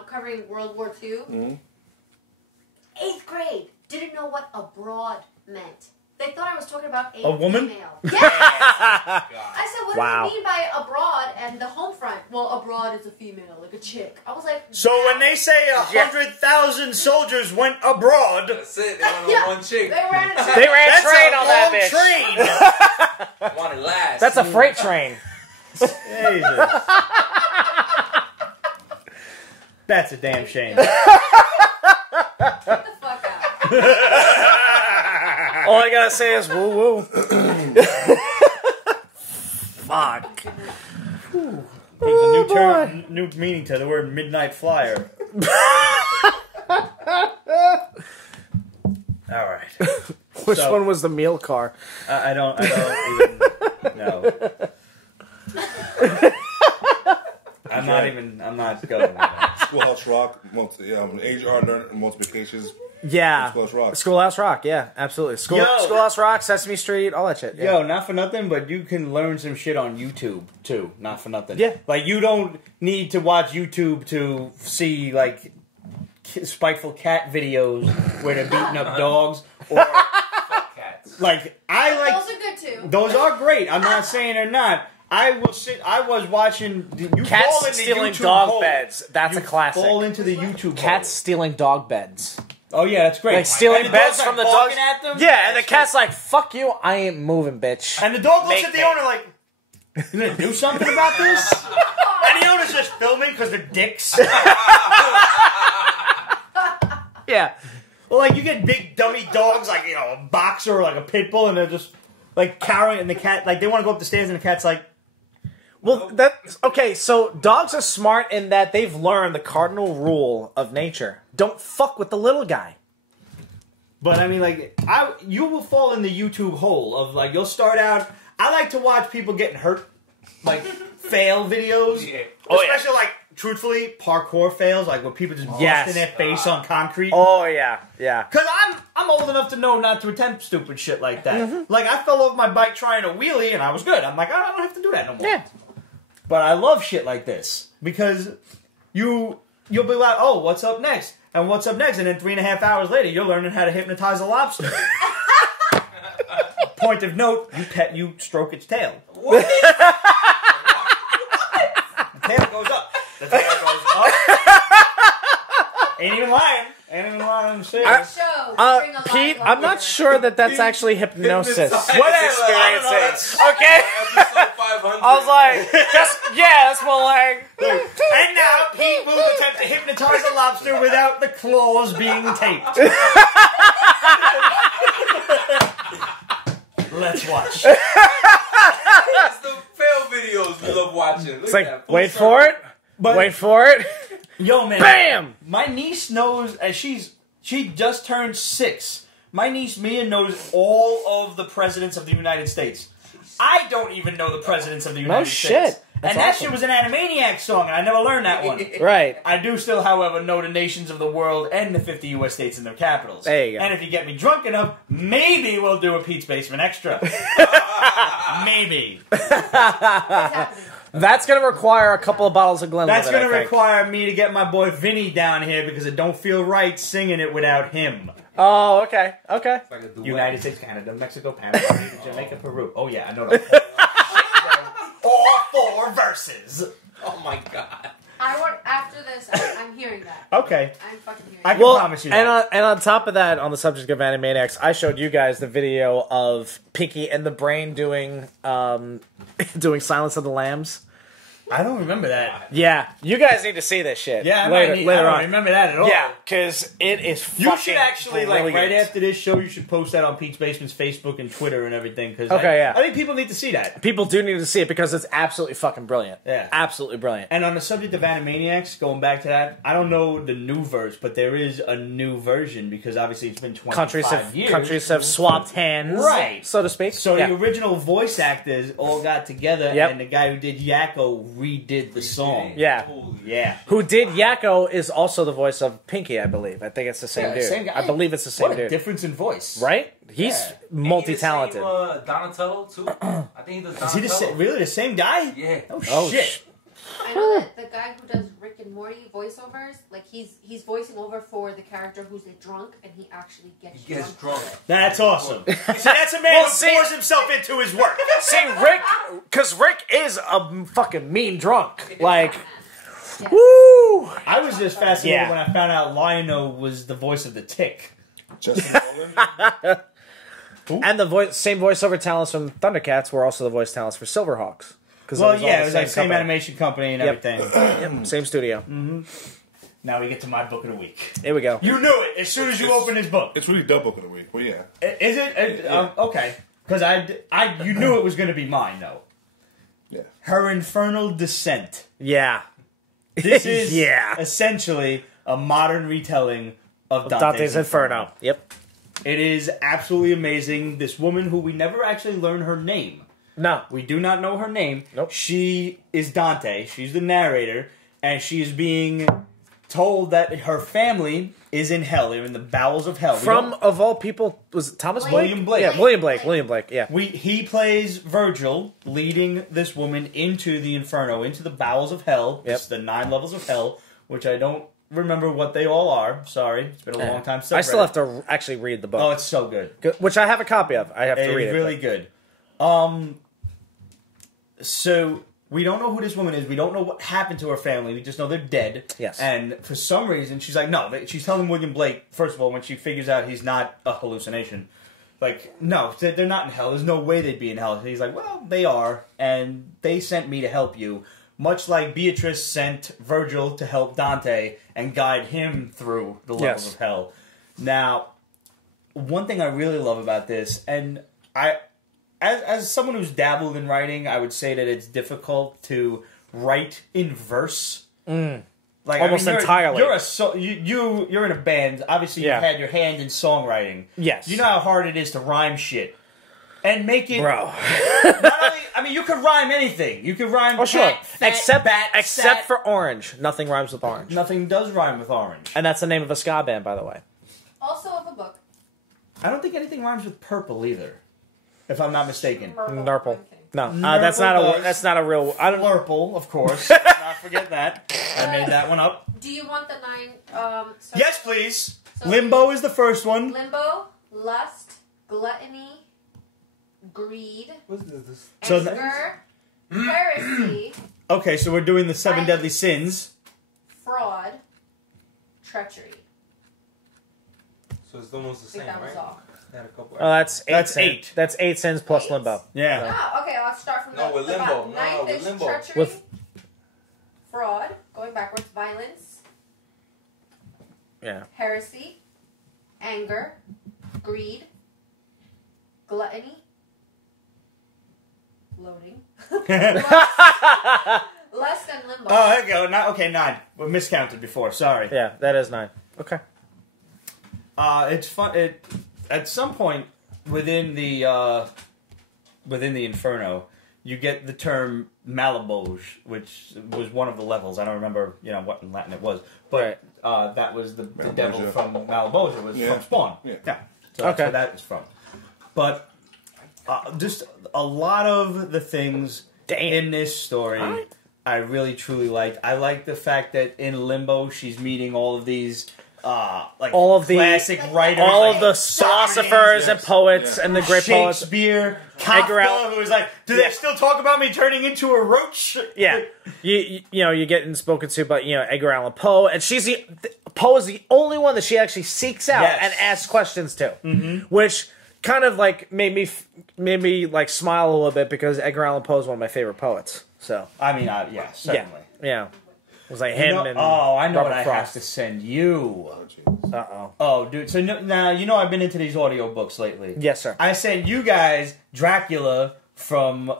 covering World War II. Mm-hmm. 8th grade didn't know what abroad meant. They thought I was talking about A woman? female. Yes! I said, what do you mean by abroad and the home front? Well, abroad is a female, like a chick. I was like... So when they say 100,000 soldiers went abroad... That's it. They went on one chick. They ran a They ran That's train a on that long bitch. train! Wanted last. That's a freight train. Jesus. That's a damn shame. Get the fuck out. All I gotta say is woo woo. Fuck. There's a new meaning to the word midnight flyer. All right. Which one was the meal car? I don't even know. I'm not going with that. Schoolhouse Rock, age honor, multiplications. Yeah. Schoolhouse Rock. Schoolhouse Rock, yeah, absolutely. Schoolhouse Rock, Sesame Street, all that shit. Yeah. Yo, not for nothing, but you can learn some shit on YouTube, too. Not for nothing. Yeah. Like, you don't need to watch YouTube to see, like, spiteful cat videos where they're beating up dogs. Or, Cats. like, Those are good, too. Those are great. I'm not saying they're not. I was watching... You Cats fall in the stealing YouTube dog hole. beds. That's a classic. Fall into the YouTube Cats stealing dog beds. hole. Oh, yeah, that's great. Like stealing And beds dog's, from like, the dogs. barking at them. Yeah, and the cat's like, fuck you, I ain't moving, bitch. And the dog looks Make at the me. owner like, you gonna do something about this? And the owner's just filming because they're dicks. Yeah. Well, like, you get big dummy dogs, like, a boxer or like a pit bull, and they're just, like, carrying, and the cat, like, they want to go up the stairs, and the cat's like... Well, okay, so dogs are smart in that they've learned the cardinal rule of nature. Don't fuck with the little guy. But, I mean, like, you will fall in the YouTube hole of, like, you'll start out... I like to watch people getting hurt, like, fail videos. Yeah. Especially, like, truthfully, parkour fails, like, where people just busting their face on concrete. Oh, yeah, yeah. Because I'm old enough to know not to attempt stupid shit like that. Like, I fell off my bike trying to wheelie, and I was good. I'm like, I don't have to do that no more. Yeah. But I love shit like this. Because you'll be like, oh, what's up next? And what's up next? And then 3.5 hours later, you're learning how to hypnotize a lobster. Point of note, you stroke its tail. What? The tail goes up. The tail goes up. Ain't even lying. I'm serious. Pete, I'm not sure that that's actually hypnosis. Whatever. Experiencing. Okay. Episode 500. I was like, that's more like... And now Pete will attempt to hypnotize a lobster without the claws being taped. Let's watch. It's the fail videos we love watching. Look It's at like, that. wait for it. But wait for it. Yo, man. Bam! My niece knows, as she just turned 6. My niece Mia knows all of the presidents of the United States. I don't even know the presidents of the United States. No shit. And that shit was an Animaniacs song, and I never learned that one. Right. I do still, however, know the nations of the world and the 50 U.S. states and their capitals. There you go. And if you get me drunk enough, maybe we'll do a Pete's Basement Extra. Maybe. That's going to require a couple of bottles of Glenlivet. That's going to require me to get my boy Vinny down here because it don't feel right singing it without him. Oh, okay. Okay. Like a duet. United States, Canada, Mexico, Panama, Jamaica, Peru. Oh, yeah, I know that. All 4 verses. Oh my god. After this, I'm hearing that. Okay. I'm fucking hearing I that. can promise you that. And on top of that, on the subject of Animaniacs, I showed you guys the video of Pinky and the Brain doing doing Silence of the Lambs. I don't remember that. Yeah, you guys need to see this shit. Yeah, I later don't on. remember that at all. Yeah, because it is fucking You should actually, like, right brilliant. after this show, you should post that on Pete's Basement's Facebook and Twitter and everything. Cause Okay, I think people need to see that. People do need to see it because it's absolutely fucking brilliant. Yeah. Absolutely brilliant. And on the subject of Animaniacs, going back to that, I don't know the new verse, but there is a new version because obviously it's been 25 years. Countries have swapped hands, Right. so to speak. So yeah. the original voice actors all got together, Yep. and the guy who did Yakko redid the song. Yeah. Yeah. Who did Yakko is also the voice of Pinky, I believe. I think it's the same Yeah, dude. same guy. I believe it's the same What a dude. difference in voice. Right? He's Yeah. multi-talented. Donatello too. I think he does Donatello. Is he really the same guy? Yeah. Oh, shit. I know that the guy who does Rick and Morty voiceovers, like he's voicing over for the character who's a drunk, and he actually gets drunk. That's awesome. So that's a man who pours himself into his work. See, Rick, because Rick is a fucking mean drunk. Like, Yes. woo! I was just fascinated Yeah. when I found out Lionel was the voice of the Tick. Justin Nolan. And the same voiceover talents from Thundercats were also the voice talents for Silverhawks. Well, yeah, it was like same animation company and Yep. everything. Yep, same studio. Now we get to my book of the week. Here we go. You knew it as soon as you opened his book. It's really dumb book of the week, but yeah. Is it? Okay. Because you knew it was going to be mine, though. Yeah. Her Infernal Descent. Yeah. This is Yeah. essentially a modern retelling of Dante's Inferno. Yep. It is absolutely amazing. This woman who we never actually learn her name. No. We do not know her name. Nope. She is Dante. She's the narrator. And she's being told that her family is in hell. They're in the bowels of hell. From, of all people, was it Thomas Blake? William Blake. Yeah, William Blake. William Blake, yeah. He plays Virgil, leading this woman into the Inferno, into the bowels of hell. Yep. It's the 9 levels of hell, which I don't remember what they all are. Sorry. It's been a long time since I still have to actually read the book. Oh, it's so good. Which I have a copy of. I have to read it. It's really good. So we don't know who this woman is. We don't know what happened to her family. We just know they're dead. Yes. And for some reason, she's like, no. She's telling William Blake, first of all, when she figures out he's not a hallucination. Like, no, they're not in hell. There's no way they'd be in hell. And he's like, well, they are. And they sent me to help you. Much like Beatrice sent Virgil to help Dante and guide him through the levels of hell. Now, one thing I really love about this, and as someone who's dabbled in writing, I would say that it's difficult to write in verse. Like almost entirely. You're in a band. Obviously, you've had your hand in songwriting. Yes. You know how hard it is to rhyme shit and make it. Bro. I mean, you could rhyme anything. You could rhyme. Oh, sure. Fat, Except for orange. Nothing rhymes with orange. Nothing does rhyme with orange. And that's the name of a ska band, by the way. Also of a book. I don't think anything rhymes with purple either, if I'm not mistaken. Nurple. No, Nurple that's not does. a. That's not a real. I don't. Flurple, of course. Let's not forget that. I made that one up. Do you want the 9? Yes, please. So Limbo is the first one. Limbo, lust, gluttony, greed, What is this? So anger, heresy, Okay, so we're doing the 7 deadly sins. fraud, treachery. So it's almost the I think same, that was right? all. Had a couple. That's 8. That's 8. That's 8 sins plus 8? limbo. Yeah. Ah, okay, I'll start from No, the with the limbo. bottom. No, Ninth with is limbo. treachery, With- fraud, going backwards, violence, Yeah. heresy, anger, greed, gluttony, loading, lust and limbo. Oh, there you go. Okay, 9. We're miscounted before. Sorry. Yeah, that is 9. Okay. It's fun. At some point within the Inferno, you get the term Malabauge, which was one of the levels. I don't remember, what in Latin it was, but that was the devil from Malabauge. It was from Spawn. Yeah. So that's where that is from. But just a lot of the things in this story, I really truly liked. I like the fact that in Limbo, she's meeting all of these. All of the classic writers, all of the philosophers and poets and the great poets. Shakespeare, Kafka, who was like, do they still talk about me turning into a roach? Yeah, you getting spoken to by Edgar Allan Poe, and Poe is the only one that she actually seeks out and asks questions to, which kind of like made me like smile a little bit because Edgar Allan Poe is one of my favorite poets. So I mean, certainly, yeah. It was like him and I know Robert what I Frost. have to send you. Uh-oh. Oh, dude. So now, I've been into these audiobooks lately. Yes, sir. I sent you guys Dracula from,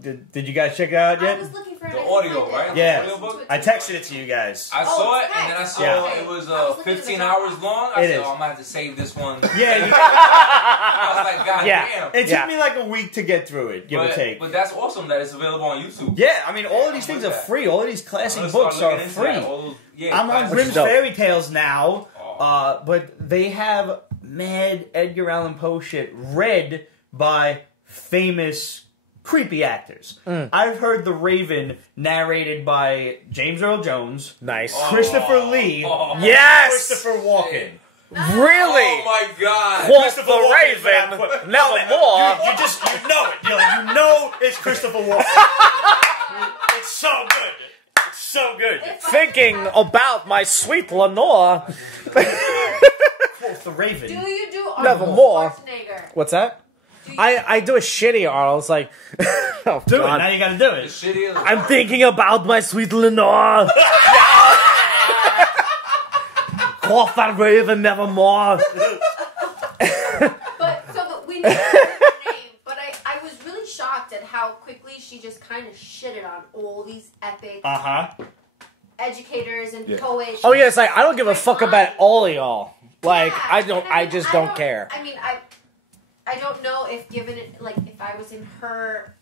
did you guys check it out yet? I was looking for the audio, right? Yeah. The audio book? I texted it to you guys. I saw it, and then I saw it was 15 hours long. I said, I'm going to have to save this one. Yeah. I was like, God damn. It took me like a week to get through it, give or take. But that's awesome that it's available on YouTube. Yeah, I mean, all of these things are free. All of these classic books are free. I'm on Grimm's Fairy Tales now, but they have mad Edgar Allan Poe shit read by famous creepy actors. I've heard The Raven narrated by James Earl Jones. Nice. Christopher Lee. Yes! Christopher Walken. Really? Oh my God! Christopher the Walken Raven, nevermore. You know it. You know it's Christopher Walken. It's so good. It's so good. Thinking about my sweet Lenore. The Raven. Do you do Nevermore. Schwarzenegger? What's that? I do a shitty Arnold. It's like, oh, do God. it. Now you gotta do it. Shitty. I'm thinking about my sweet Lenore. Quoth that Raven nevermore. But we know her name. But I was really shocked at how quickly she just kind of shitted on all these epic educators and poets. Oh yeah, it's like I don't give a fuck about all of y'all. Like I just don't care. I mean, I don't know if given it, like, if I was in her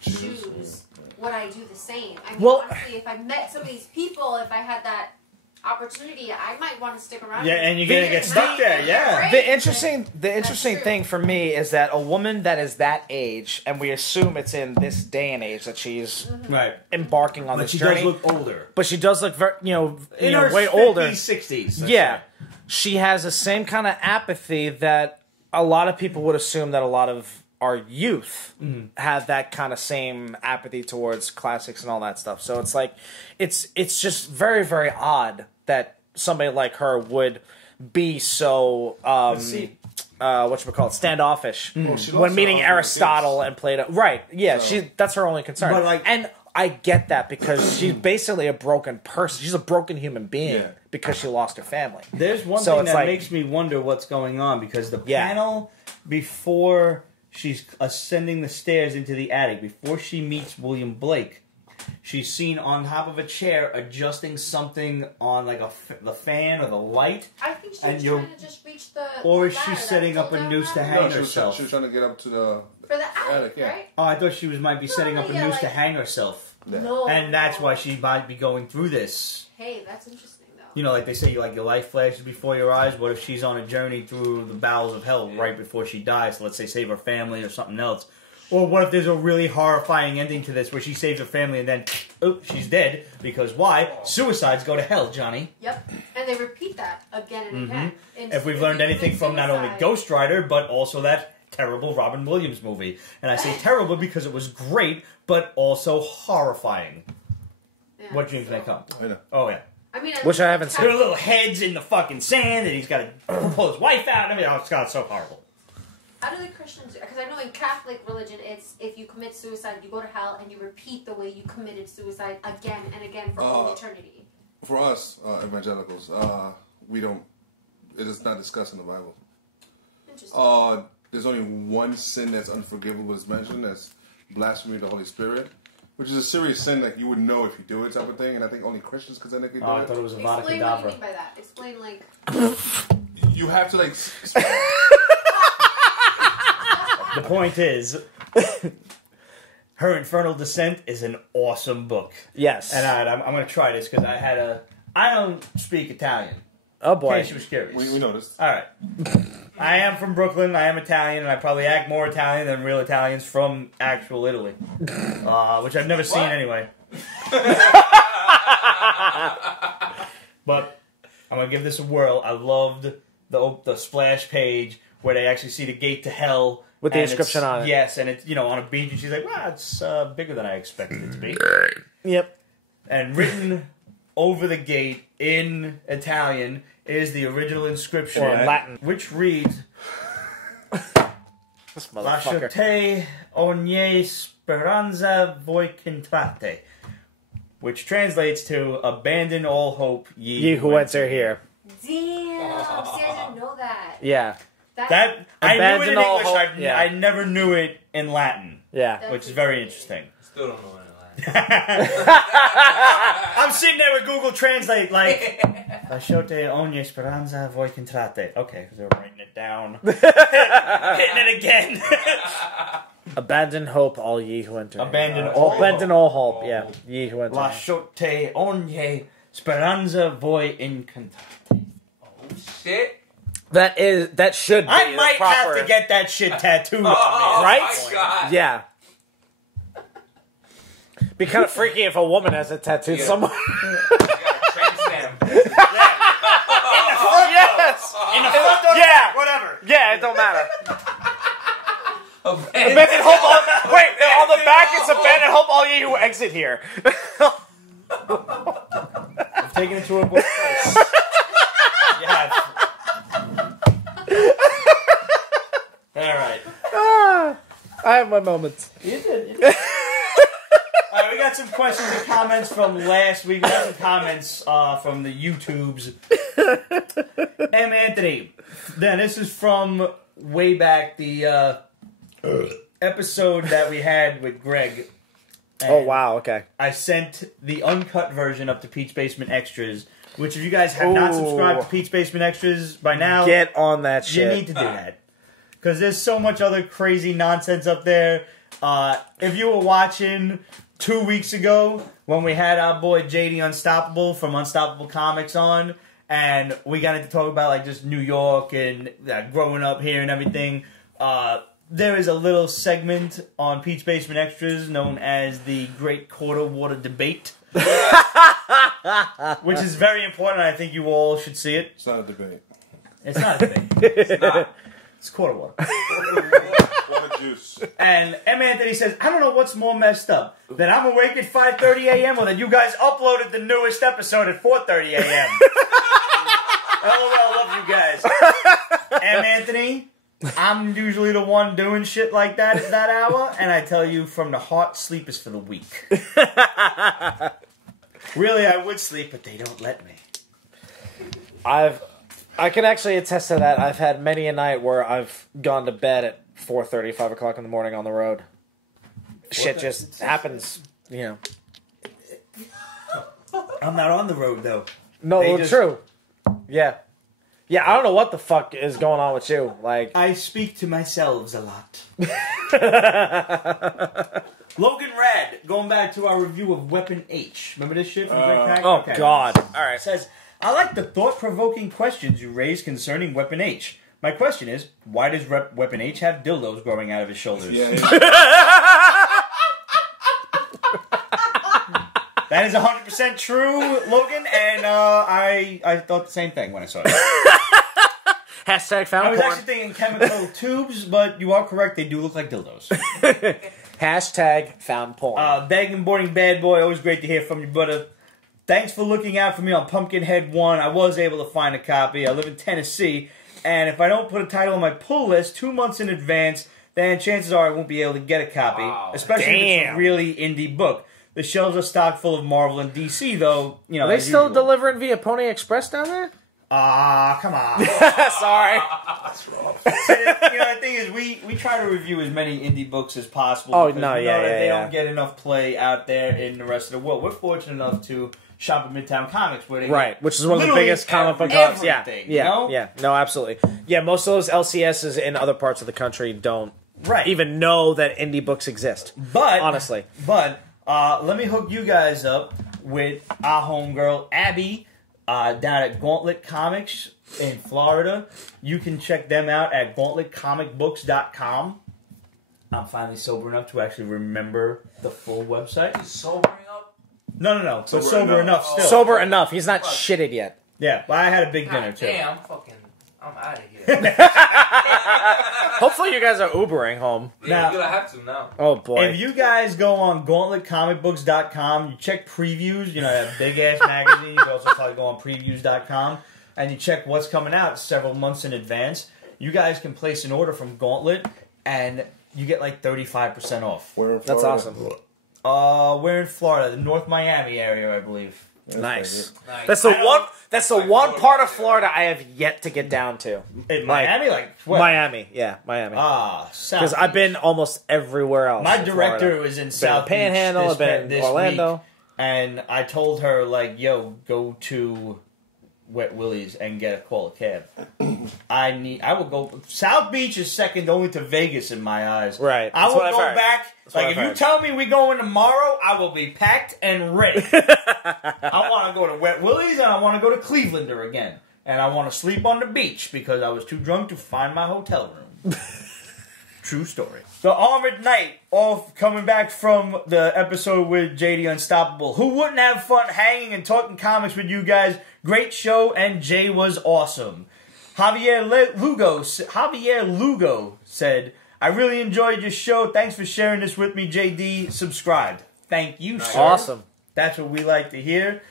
shoes, would I do the same? I mean, honestly, if I met some of these people, if I had that opportunity, I might want to stick around. Yeah, and you're gonna get stuck there. Yeah. The interesting thing for me is that a woman that is that age, and we assume it's in this day and age that she's embarking on this journey. But she does look older. But she does look very, in her way 50s, older. 60s. Yeah, she has the same kind of apathy that a lot of people would assume that a lot of our youth have that kind of same apathy towards classics and all that stuff. So it's like, it's just very, very odd that somebody like her would be so standoffish when meeting Aristotle and Plato. Right? Yeah, so, that's her only concern. But and I get that because she's basically a broken person. She's a broken human being because she lost her family. There's one thing that makes me wonder what's going on because the panel before she's ascending the stairs into the attic, before she meets William Blake, she's seen on top of a chair adjusting something on like the fan or the light. I think she was trying to just reach the. Or is she setting up a noose to hang herself? She was trying to get up to the attic, right? Oh, I thought she might be setting up a noose to hang herself. No. And that's why she might be going through this. Hey, that's interesting though. You know, like they say, your life flashes before your eyes. What if she's on a journey through the bowels of hell right before she dies? So let's say save her family or something else. Or what if there's a really horrifying ending to this where she saves her family and then, she's dead. Because why? Suicides go to hell, Johnny. Yep. And they repeat that again and again. If we've learned anything from not only Ghost Rider, but also that terrible Robin Williams movie. And I say terrible because it was great, but also horrifying. Yeah, what dreams may come? Oh, yeah. I mean, which I haven't seen. Their little heads in the fucking sand, and he's got to pull his wife out. I mean, it's so horrible. How do the Christians do? Because I know in Catholic religion, it's if you commit suicide, you go to hell, and you repeat the way you committed suicide again and again for all eternity. For us, evangelicals, we don't. It is not discussed in the Bible. Interesting. There's only one sin that's unforgivable is mentioned. That's blasphemy of the Holy Spirit. which is a serious sin that you would know if you do it type of thing, and I think only Christians could technically do I it. thought it was a Explain what you Kedavra. mean by that. Explain, like... You have to, like... The point is, Her Infernal Descent is an awesome book. Yes. And I'm going to try this because I don't speak Italian. Oh In boy. case you was curious. We noticed. All right. I am from Brooklyn. I am Italian, and I probably act more Italian than real Italians from actual Italy, which I've never seen anyway. But I'm gonna give this a whirl. I loved the splash page where they actually see the gate to hell With the inscription on it. Yes, and it's on a beach, and she's like, "Wow, it's bigger than I expected it to be." Yep. And written over the gate in Italian is the original inscription, Or in Latin, which reads, this motherfucker. "Lasciate ogni speranza voi contrate," which translates to "Abandon all hope, Ye who enter here. Damn! See, I didn't know that. Yeah. That I knew it in Abandon all English. hope, yeah. I never knew it in Latin, Yeah. which is very interesting. Still don't know it. I'm sitting there with Google Translate, like, "Lasciate ogni speranza voi contrate." Okay, because they're writing it down, hitting it again. Abandon hope, all ye who enter. Abandon all Abandon all hope. Yeah. Ye who enter. Lasciate ogni speranza voi incantate. Oh shit! That should be I the might proper, have to get that shit tattooed on Oh me. Right? my god! Yeah. Be kind of freaky if a woman has it tattooed somewhere. Tramp stamp. Yes. In the front or the Yeah. back, whatever. Yeah, it don't matter. Abandon- Abandon hope. Wait, on the back it's abandon hope, all ye who exit here. I've taken it to a book place. You have. All right. I have my moments. You did. All right, we got some questions and comments from last week. We got some comments from the YouTubes. M. Anthony. Then this is from way back, the episode that we had with Greg. And Oh wow, okay. I sent the uncut version up to Pete's Basement Extras, which if you guys have not subscribed to Pete's Basement Extras by now, Get on that shit. you need to do that. Because there's so much other crazy nonsense up there. If you were watching 2 weeks ago when we had our boy JD Unstoppable from Unstoppable Comics on, and we got into talk about like just New York and growing up here and everything, there is a little segment on Pete's Basement Extras known as the Great Quarter Water Debate. Which is very important. I think you all should see it. It's not a debate. It's not a debate. It's not. It's quarter water. Water juice. And M. Anthony says, I don't know what's more messed up. That I'm awake at 5:30 a.m. or that you guys uploaded the newest episode at 4:30 a.m. LOL, love you guys. M. Anthony, I'm usually the one doing shit like that at that hour, and I tell you from the heart, sleep is for the weak. Really, I would sleep, but they don't let me. I can actually attest to that. I've had many a night where I've gone to bed at 4:30, 5 o'clock in the morning on the road. Shit just happens, you know. I'm not on the road, though. No, They just- true. Yeah. Yeah, I don't know what the fuck is going on with you. Like, I speak to myself a lot. Logan Rad, going back to our review of Weapon H. Remember this shit from Greg Pack? oh god. All right. Says, I like the thought-provoking questions you raised concerning Weapon H. My question is, why does Weapon H have dildos growing out of his shoulders? Yeah. That is 100% true, Logan, and I thought the same thing when I saw it. Hashtag found I was porn. actually thinking chemical tubes, but you are correct, they do look like dildos. Hashtag found porn. Bag and boarding bad boy, always great to hear from you, brother. Thanks for looking out for me on Pumpkinhead 1. I was able to find a copy. I live in Tennessee, and if I don't put a title on my pull list 2 months in advance, then chances are I won't be able to get a copy, especially if it's a really indie book. The shelves are stocked full of Marvel and DC, though. You know, Are they as still usual. delivering via Pony Express down there? Come on. Sorry. That's rough. The thing is, we try to review as many indie books as possible. Oh, because no, we know yeah, that yeah, they yeah. don't get enough play out there in the rest of the world. We're fortunate enough to shop at Midtown Comics, where they Right, which is one of the literally biggest comic book hubs. Yeah, everything, yeah, you know? yeah. No, absolutely. Yeah, most of those LCSs in other parts of the country don't even know that indie books exist. But honestly, let me hook you guys up with our homegirl Abby down at Gauntlet Comics in Florida. You can check them out at gauntletcomicbooks.com. I'm finally sober enough to actually remember the full website. Sobering up? No. But sober enough still. Sober enough. He's not shitted yet. Yeah, but I had a big dinner too. Damn, I'm out of here. Hopefully you guys are Ubering home. Yeah, Now- you're gonna have to now. Oh boy. If you guys go on gauntletcomicbooks.com, you check previews, that big-ass magazine. You can also probably go on previews.com, and you check what's coming out several months in advance. You guys can place an order from Gauntlet, and you get like 35% off. Where in That's Florida? awesome. We're in Florida, the North Miami area, I believe. Nice. Nice. That's the one. That's the one part of Florida I have yet to get down to. In Miami? Like what? Miami. Yeah, Miami. South Because I've Beach. been almost everywhere else. My in director Florida. was in Been South Beach Panhandle. I've been in this Orlando. week, and I told her, like, yo, go to Wet Willie's and call a cab. I will go. South Beach is second only to Vegas in my eyes. Right. I That's will what I've go heard. back. That's what Like, I've if you heard. tell me we going tomorrow, I will be packed and ready. I want to go to Wet Willie's and I want to go to Clevelander again. And I want to sleep on the beach because I was too drunk to find my hotel room. True story. The Armored Knight, coming back from the episode with JD Unstoppable. Who wouldn't have fun hanging and talking comics with you guys? Great show, and Jay was awesome. Javier Lugo said, I really enjoyed your show. Thanks for sharing this with me, JD. Subscribed. Thank you, sir. Awesome. That's what we like to hear.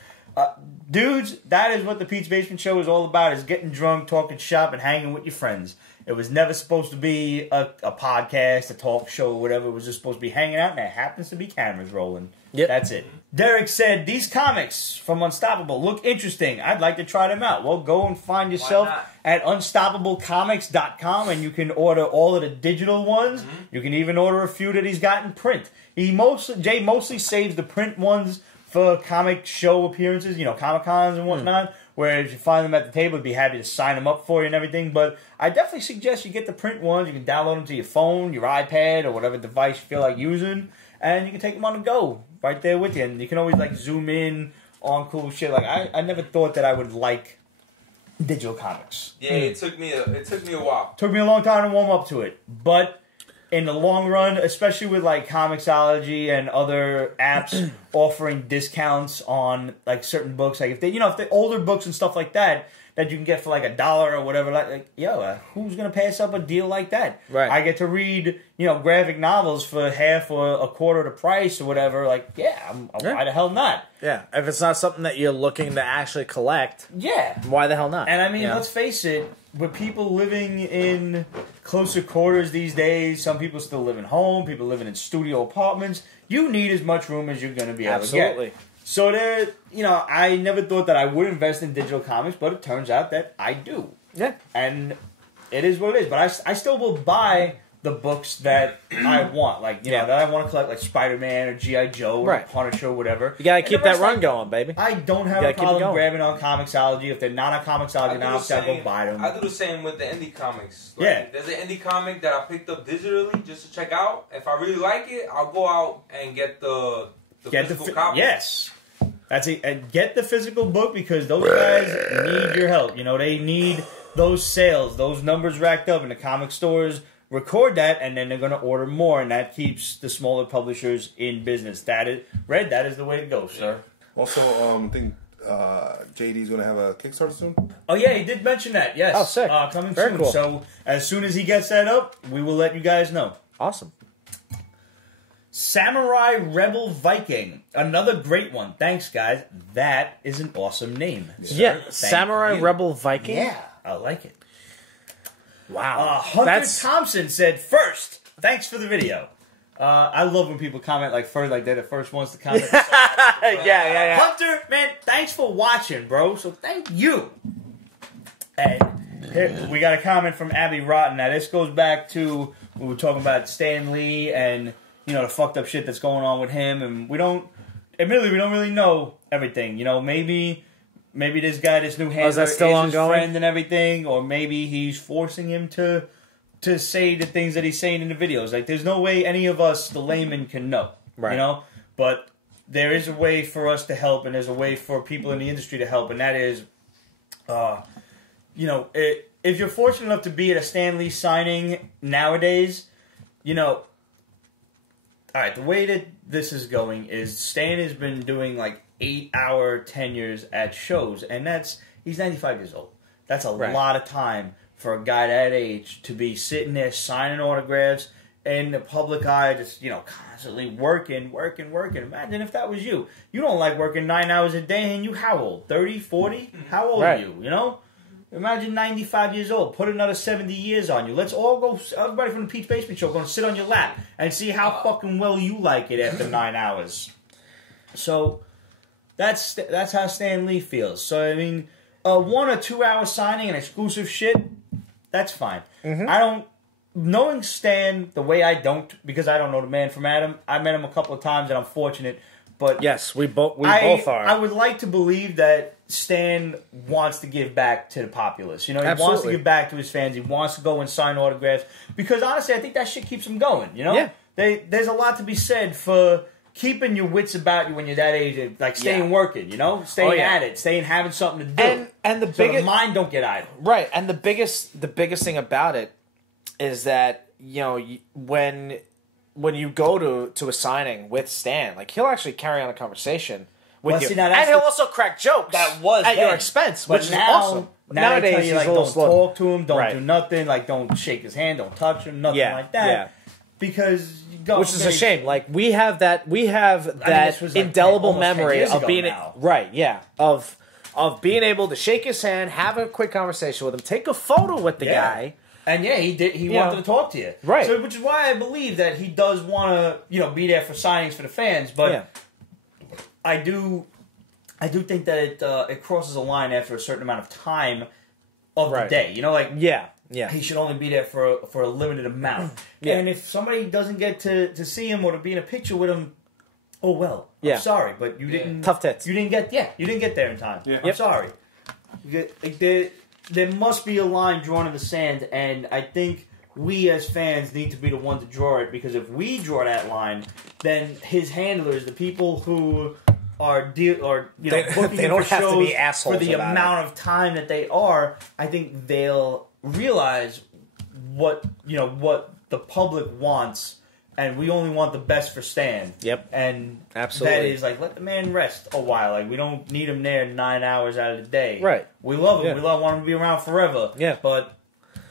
Dudes, that is what the Pete's Basement Show is all about, is getting drunk, talking shop, and hanging with your friends. It was never supposed to be a podcast, a talk show, or whatever. It was just supposed to be hanging out, and there happens to be cameras rolling. Yep. That's it. Derek said, these comics from Unstoppable look interesting. I'd like to try them out. Well, go and find yourself at unstoppablecomics.com, and you can order all of the digital ones. Mm-hmm. You can even order a few that he's got in print. Jay mostly saves the print ones for comic show appearances, Comic-Cons and whatnot, where if you find them at the table, I'd be happy to sign them up for you and everything. But I definitely suggest you get the print ones. You can download them to your phone, your iPad, or whatever device you feel like using, and you can take them on the go right there with you. And you can always, zoom in on cool shit. I never thought that I would like digital comics. Yeah, it took me a while. Took me a long time to warm up to it, but in the long run, especially with Comixology and other apps offering discounts on certain books, if they're older books and stuff like that you can get for $1 or whatever, who's gonna pass up a deal like that? Right. I get to read graphic novels for half or a quarter the price or whatever. Why the hell not? Yeah. If it's not something that you're looking to actually collect, Yeah. why the hell not? And I mean, Yeah. let's face it, with people living in closer quarters these days, some people still living home, people living in studio apartments, you need as much room as you're going to be able to get. Absolutely. So there, I never thought that I would invest in digital comics, but it turns out that I do. Yeah. And it is what it is. But I still will buy the books that I want, that I want to collect, like Spider-Man or G.I. Joe or Punisher or whatever. You gotta And keep the rest that run going, baby. I don't have You a gotta keep it problem going. grabbing on Comixology. If they're not on Comixology now, I'll go buy them. I do the same with the indie comics. Yeah. There's an indie comic that I picked up digitally just to check out. If I really like it, I'll go out and get the physical copy. Yes. That's it. And get the physical book because those guys need your help. They need those sales, those numbers racked up in the comic stores. Record that, and then they're going to order more, and that keeps the smaller publishers in business. That is the way to go, sir. Also, I think JD's going to have a Kickstarter soon. Oh, yeah, he did mention that, yes. Oh, sick. Coming Very soon. cool. So, as soon as he gets that up, we will let you guys know. Awesome. Samurai Rebel Viking. Another great one. Thanks, guys. That is an awesome name. Yeah. Thank Samurai you. Rebel Viking? Yeah, I like it. Wow. Hunter Thompson said, first, thanks for the video. I love when people comment they're the first ones to comment. yeah. Hunter, man, thanks for watching, bro. So thank you. And here, we got a comment from Abby Rotten. Now, this goes back to we were talking about Stan Lee and, you know, the fucked up shit that's going on with him. And admittedly, we don't really know everything. You know, maybe this guy, this new handler, is still his friend and everything. Or maybe he's forcing him to say the things that he's saying in the videos. Like, there's no way any of us, the layman, can know. Right. You know? But there is a way for us to help, and there's a way for people in the industry to help, and that is, you know, if you're fortunate enough to be at a Stan Lee signing nowadays, you know, all right, the way that this is going is Stan has been doing like 8-hour tenures at shows, and he's 95 years old. That's a lot of time for a guy that age to be sitting there signing autographs in the public eye, just, you know, constantly working. Imagine if that was you. You don't like working 9 hours a day, and you how old? 30, 40? How old are you, you know? Imagine 95 years old. Put another 70 years on you. Let's all go, everybody from the Pete's Basement Show, going to sit on your lap and see how fucking well you like it after 9 hours. So, that's how Stan Lee feels. So, I mean, 1 or 2 hour signing and exclusive shit, that's fine. Mm-hmm. Knowing Stan the way I don't, because I don't know the man from Adam, I met him a couple of times and I'm fortunate, but... Yes, we both are. I would like to believe that Stan wants to give back to the populace. You know, he wants to give back to his fans. He wants to go and sign autographs. Because honestly, I think that shit keeps him going, you know? Yeah. There's a lot to be said for keeping your wits about you when you're that age, like staying working, you know? Staying at it, staying having something to do. And the mind don't get idle. Right, and the biggest thing about it is that, you know, when you go to a signing with Stan, like, he'll actually carry on a conversation with you. And he'll also crack jokes at your expense, which is awesome. Nowadays, he's like, don't talk to him, don't do nothing, like, don't shake his hand, don't touch him, nothing like that. Yeah. Because... Which is a shame. Like, we have that indelible memory of being... Of being able to shake his hand, have a quick conversation with him, take a photo with the guy... And he did. He wanted to talk to you, right? So, which is why I believe that he does want to, you know, be there for signings for the fans. But I do think that it crosses a line after a certain amount of time of the day. You know, like he should only be there for a limited amount. And if somebody doesn't get to see him or to be in a picture with him, oh well. I'm sorry, but you didn't. Tough tits. You didn't get there in time. I'm sorry. There must be a line drawn in the sand, and I think we as fans need to be the one to draw it, because if we draw that line, then his handlers, the people who are booking they don't have to be assholes for the amount of time that they are, I think they'll realize what the public wants. And we only want the best for Stan. Yep. And absolutely. That is, like, let the man rest a while. Like, we don't need him there 9 hours out of the day. Right. We love him. Yeah. We want him to be around forever. Yeah. But,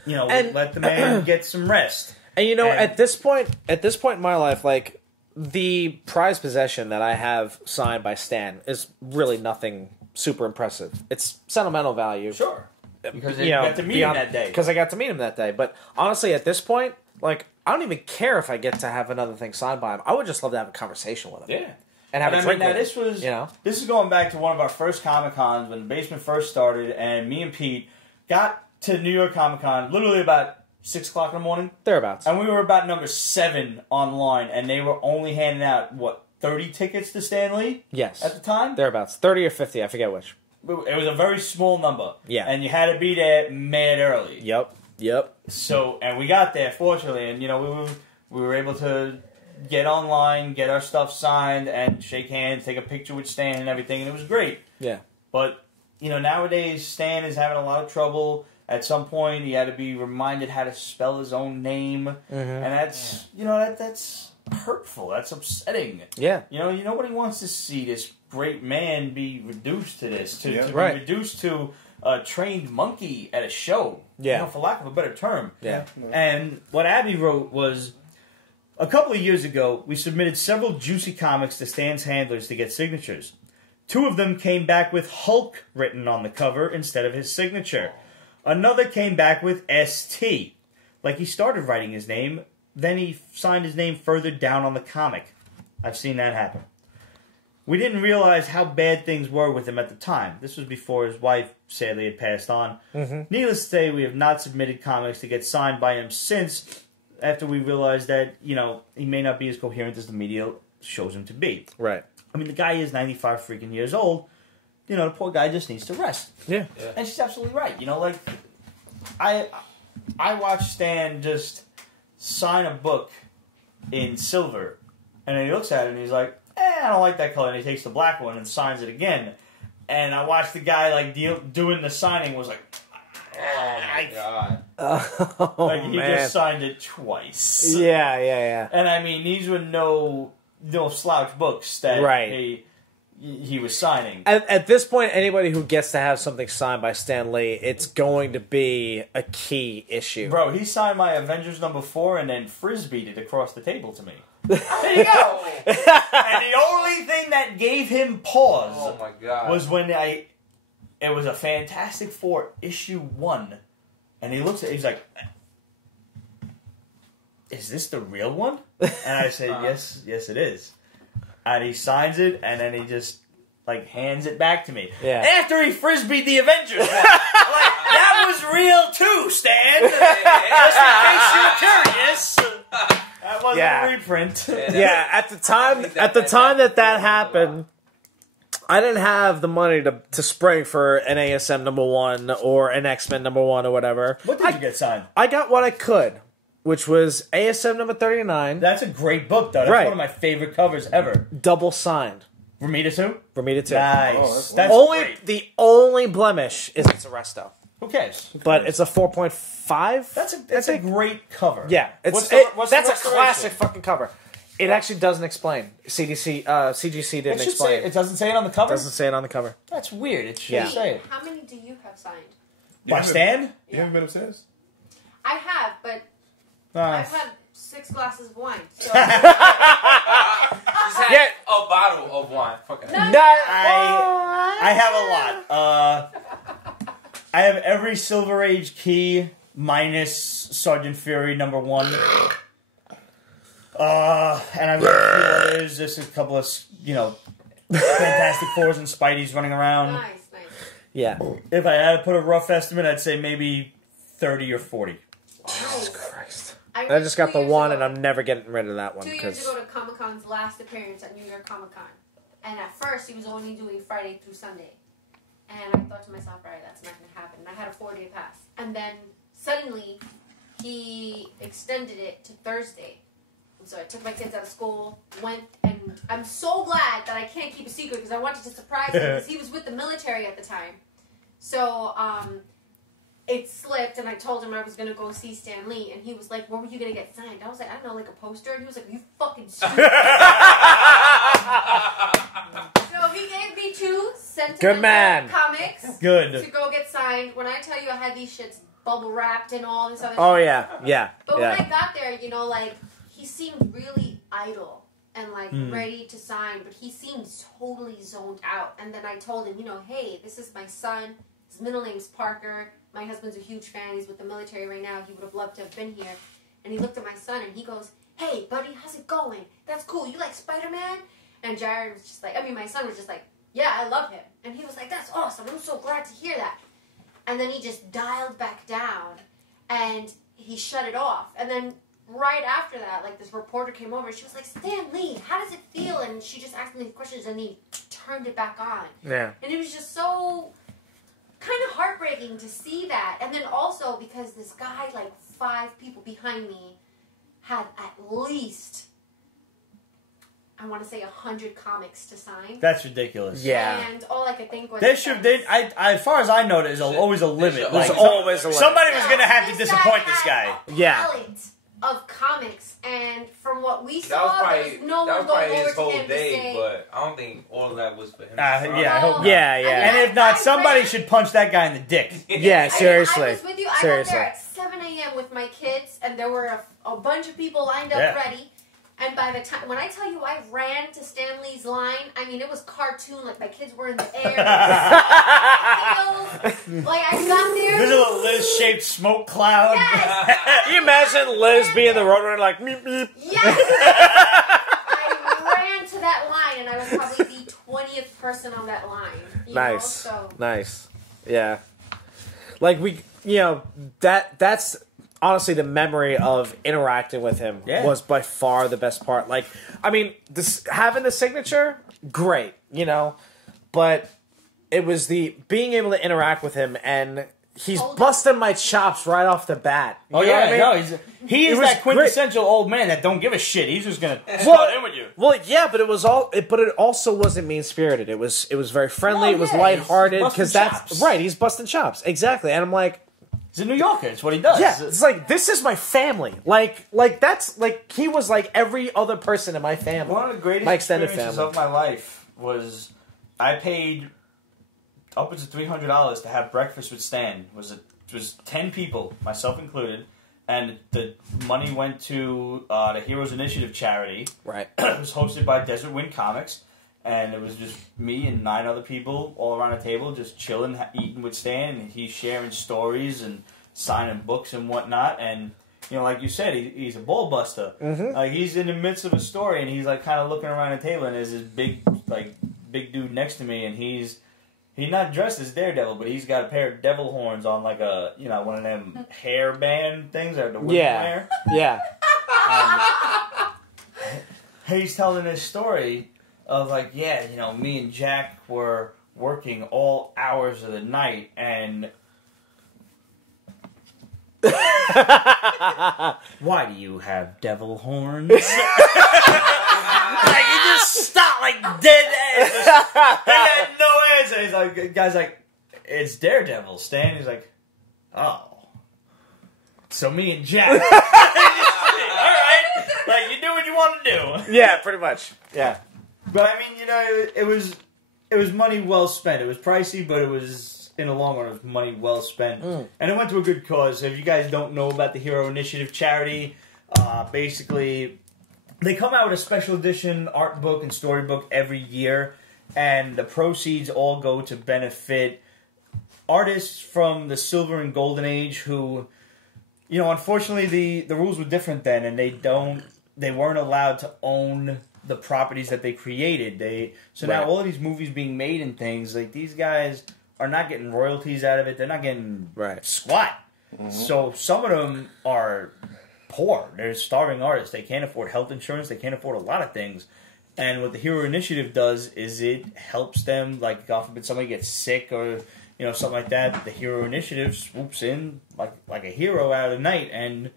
you know, let the man get some rest. And, you know, at this point in my life, like, the prized possession that I have signed by Stan is really nothing super impressive. It's sentimental value. Sure. Because you got to meet him that day. Because I got to meet him that day. But, honestly, at this point, like... I don't even care if I get to have another thing signed by him. I would just love to have a conversation with him. Yeah. And have a drink with him. This is going back to one of our first Comic-Cons when the basement first started, and me and Pete got to New York Comic-Con literally about 6 o'clock in the morning. Thereabouts. And we were about number 7 online, and they were only handing out, 30 tickets to Stan Lee? Yes. At the time? Thereabouts. 30 or 50, I forget which. It was a very small number. Yeah. And you had to be there mad early. Yep. So, and we got there, fortunately, and, you know, we were able to get online, get our stuff signed, and shake hands, take a picture with Stan and everything, and it was great. Yeah. But, you know, nowadays, Stan is having a lot of trouble. At some point, he had to be reminded how to spell his own name, mm-hmm. and that's, you know, that's hurtful. That's upsetting. Yeah. You know, nobody wants to see this great man be reduced to this, to be reduced to a trained monkey at a show. Yeah. You know, for lack of a better term. Yeah. And what Abby wrote was, a couple of years ago, we submitted several juicy comics to Stan's handlers to get signatures. 2 of them came back with Hulk written on the cover instead of his signature. Another came back with ST. Like he started writing his name, then he signed his name further down on the comic. I've seen that happen. we didn't realize how bad things were with him at the time. This was before his wife sadly had passed on. Needless to say, we have not submitted comics to get signed by him since, after we realized that, you know, he may not be as coherent as the media shows him to be. Right. I mean, the guy is 95 freaking years old. You know, the poor guy just needs to rest. Yeah. And she's absolutely right. You know, like, I watched Stan just sign a book in silver, and then he looks at it and he's like, I don't like that color, and he takes the black one and signs it again. And I watched the guy, like, doing the signing was like, oh my god. Like, he just signed it twice. Yeah. And I mean, these were no slouch books that he was signing. At this point, anybody who gets to have something signed by Stan Lee, it's going to be a key issue. Bro, he signed my Avengers #4 and then frisbeed it across the table to me. There you go. And the only thing that gave him pause was when it was a Fantastic Four issue 1, and he looks at it, he's like, is this the real one? And I said, yes it is. And he signs it, and then he just, like, hands it back to me. Yeah. After he frisbeed the Avengers one. Like, that was real too, Stan. Just in case you were curious. That wasn't a reprint. Yeah, at the time that happened, I didn't have the money to spring for an ASM #1 or an X-Men #1 or whatever. What did you get signed? I got what I could, which was ASM #39. That's a great book, though. That's one of my favorite covers ever. Double signed. Romita too? Romita too. Nice. That's great. The only blemish is it's Arresto. Who cares? But it's a 4.5. That's a great cover. Yeah, what's that's the a classic fucking cover. It actually doesn't explain. CGC didn't explain. It doesn't say it on the cover? It doesn't say it on the cover. That's weird. It should say it. How many do you have signed? By Stan? You haven't been upstairs? I have, but I've had 6 glasses of wine. So. Just had a bottle of wine. Fucking I have a lot. I have every Silver Age key minus Sergeant Fury #1. And I've got a few others. There's a couple of, Fantastic Fours and Spideys running around. Nice. Yeah. If I had to put a rough estimate, I'd say maybe 30 or 40. Jesus Christ. I just got the one, and I'm never getting rid of that one. 2 years ago to Comic-Con's last appearance at New York Comic-Con. And at first, he was only doing Friday through Sunday. And I thought to myself, all right, that's not going to happen. And I had a 4-day pass. And then, suddenly, he extended it to Thursday. And so I took my kids out of school, went, and I'm so glad that I can't keep a secret because I wanted to surprise him because he was with the military at the time. So, it slipped, and I told him I was going to go see Stan Lee, and he was like, what were you going to get signed? I was like, I don't know, like a poster? And he was like, you fucking stupid. So he gave me 2 sentimental comics to go get signed. When I tell you I had these shits bubble wrapped and all this other shit. Oh, yeah. But when I got there, he seemed really idle and, ready to sign, but he seemed totally zoned out. And then I told him, hey, this is my son. His middle name's Parker. My husband's a huge fan. He's with the military right now. He would have loved to have been here. And he looked at my son and he goes, hey, buddy, how's it going? That's cool. You like Spider-Man? And Jared was just my son was just like, yeah, I love him. And he was like, that's awesome. I'm so glad to hear that. And then he just dialed back down and he shut it off. And then right after that, this reporter came over. She was like, Stan Lee, how does it feel? And she just asked me these questions and he turned it back on. Yeah. And it was just so kind of heartbreaking to see that. And then also because this guy, 5 people behind me, had at least, I want to say 100 comics to sign. That's ridiculous. Yeah. And all I could think was... As far as I know, there's always a limit. There's always a limit. Somebody was going to have to disappoint this guy. Palette of comics, and from what we saw, there was no one going over to him to say... But I don't think all of that was for him. I hope not. Yeah. And if not, somebody should punch that guy in the dick. Yeah, seriously. I was with you. I got there at 7 a.m. with my kids, and there were a bunch of people lined up ready. And by the time, when I tell you I ran to Stan Lee's line, I mean, it was cartoon. My kids were in the air. I got there. There's a little Liz-shaped smoke cloud. Yes. Can you imagine Liz being the roadrunner meep, meep? Yes. I ran to that line, and I was probably the person on that line. You Nice. know? So. Nice. Yeah. Like that's honestly the memory of interacting with him was by far the best part. Like, I mean, having the signature, great, but it was the being able to interact with him, and he's busting my chops right off the bat. Oh yeah, I mean? No, he is that quintessential old man that don't give a shit. He's just gonna start in with you. Well, yeah, but it also wasn't mean spirited. It was very friendly. It was lighthearted because that's right. He's busting chops, exactly. And I'm like, he's a New Yorker. It's what he does. Yeah, it's like this is my family. Like that's like he was like every other person in my family. One of the greatest experiences of my life was I paid upwards of $300 to have breakfast with Stan. It was 10 people, myself included, and the money went to the Heroes Initiative charity. Right. It was hosted by Desert Wind Comics, and it was just me and 9 other people all around a table, just chilling, eating with Stan, and he's sharing stories and signing books and whatnot. And like you said, he's a ball buster. Mm-hmm. Like he's in the midst of a story, and he's like kind of looking around the table, and there's this big dude next to me, and he's not dressed as Daredevil, but he's got a pair of devil horns on, like a one of them hairband things that the women wear. Yeah. He's telling this story of me and Jack were working all hours of the night, and why do you have devil horns? Like, he just stopped, like, dead ass. He had no answer. He's like, guy's like, it's Daredevil, Stan. He's like, oh. So me and Jack. All right. Like, you do what you want to do. Yeah, pretty much. Yeah. But, I mean, it was money well spent. It was pricey, but it was, in the long run, it was money well spent. And it went to a good cause. So if you guys don't know about the Hero Initiative charity, basically, they come out with a special edition art book and storybook every year, and the proceeds all go to benefit artists from the Silver and Golden Age who, unfortunately the rules were different then, and they weren't allowed to own the properties that they created. Now all of these movies being made and things, like, these guys are not getting royalties out of it. They're not getting squat. Mm-hmm. So some of them are poor. They're starving artists. They can't afford health insurance. They can't afford a lot of things. And what the Hero Initiative does is it helps them, like, God forbid somebody gets sick or, something like that. The Hero Initiative swoops in like a hero out of the night and,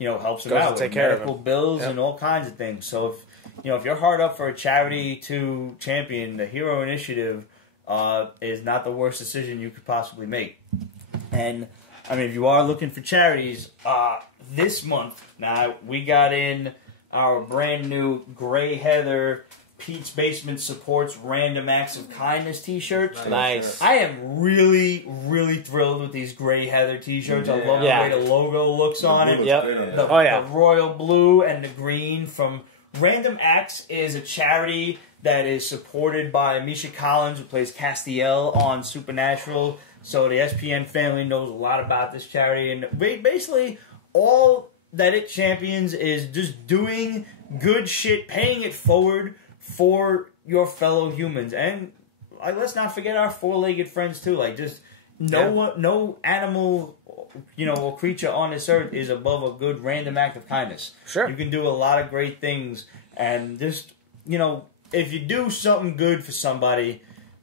helps them out with medical bills and all kinds of things. So if you're hard up for a charity to champion, the Hero Initiative is not the worst decision you could possibly make. And I mean, if you are looking for charities, this month, now, we got in our brand new Grey Heather Pete's Basement Supports Random Acts of Kindness t-shirts. Nice. I am really, really thrilled with these Grey Heather t-shirts. I love the way the logo looks on it. The royal blue and the green from Random Acts is a charity that is supported by Misha Collins, who plays Castiel on Supernatural. So the SPN family knows a lot about this charity. And basically, all that it champions is just doing good shit, paying it forward for your fellow humans. And let's not forget our four-legged friends, too. Like, just no animal, or creature on this earth is above a good random act of kindness. Sure. You can do a lot of great things. And just, if you do something good for somebody,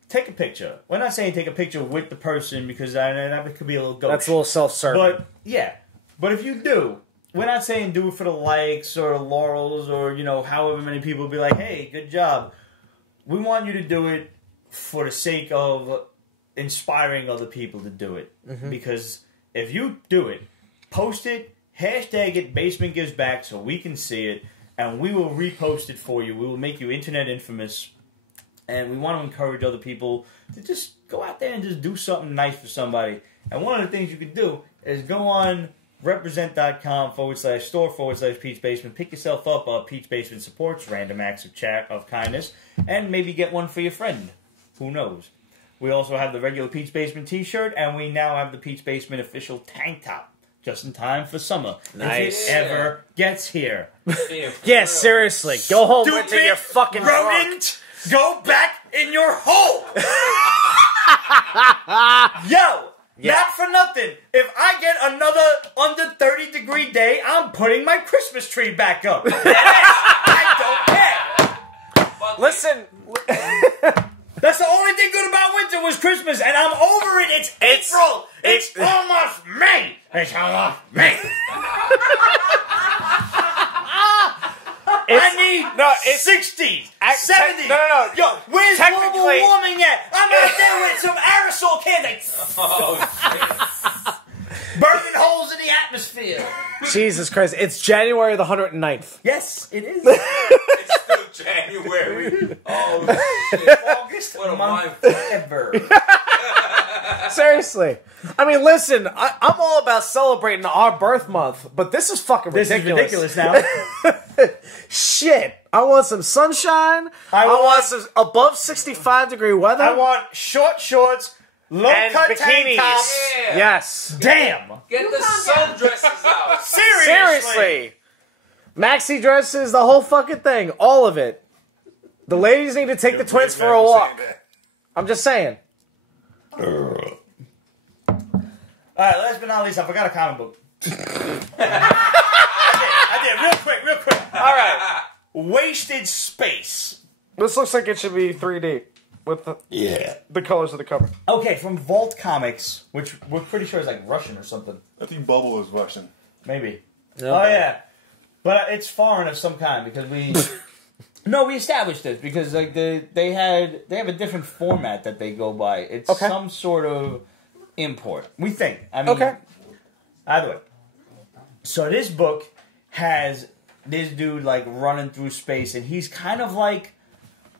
take a picture. We're not saying take a picture with the person because that could be a little gauche. That's a little self-serving. But, yeah. But if you do, we're not saying do it for the likes or laurels or, however many people will be like, hey, good job. We want you to do it for the sake of inspiring other people to do it. Mm-hmm. Because if you do it, post it, hashtag it, Basement Gives Back, so we can see it, and we will repost it for you. We will make you internet infamous. And we want to encourage other people to just go out there and just do something nice for somebody. And one of the things you could do is go on represent.com/store/Pete's Basement. Pick yourself up a Pete's Basement Supports Random Acts of Kindness, and maybe get one for your friend. Who knows? We also have the regular Pete's Basement t-shirt, and we now have the Pete's Basement official tank top. Just in time for summer. Nice. If it ever gets here. Yeah, seriously. Go home to your fucking rodent. Go back in your hole. Yo, not for nothing. If I get another under 30-degree day, I'm putting my Christmas tree back up. I don't care. Listen. That's the only thing good about winter was Christmas, and I'm over it. It's April. It's almost May. It's almost May. I need 60s, 70s. No. Yo, where's global warming at? I'm out there with some aerosol cans. Burning holes in the atmosphere. Jesus Christ. It's January the 109th. Yes, it is. It's still January. Oh, shit. August What a month mindfuck. ever. Seriously. I mean, listen, I'm all about celebrating our birth month, but this is fucking ridiculous. This is ridiculous now. Shit. I want some sunshine. I want some above 65-degree weather. I want short shorts, low-cut tank bikinis. tops. Yeah. Yes. Damn. Get the sundresses out. Seriously. Maxi dresses, the whole fucking thing. All of it. The ladies need to take the twins for a walk. I'm just saying. Alright, last but not least, I forgot a comic book. I did. Real quick. Alright. Wasted Space. This looks like it should be 3D with the colors of the cover. Okay, from Vault Comics, which we're pretty sure is like Russian or something. I think Bubble is Russian. Maybe. Okay. Oh, yeah. But it's foreign of some kind because we... No, we established this because like they have a different format that they go by. It's some sort of import. We think. I mean, either way. So this book has this dude like running through space, and he's kind of like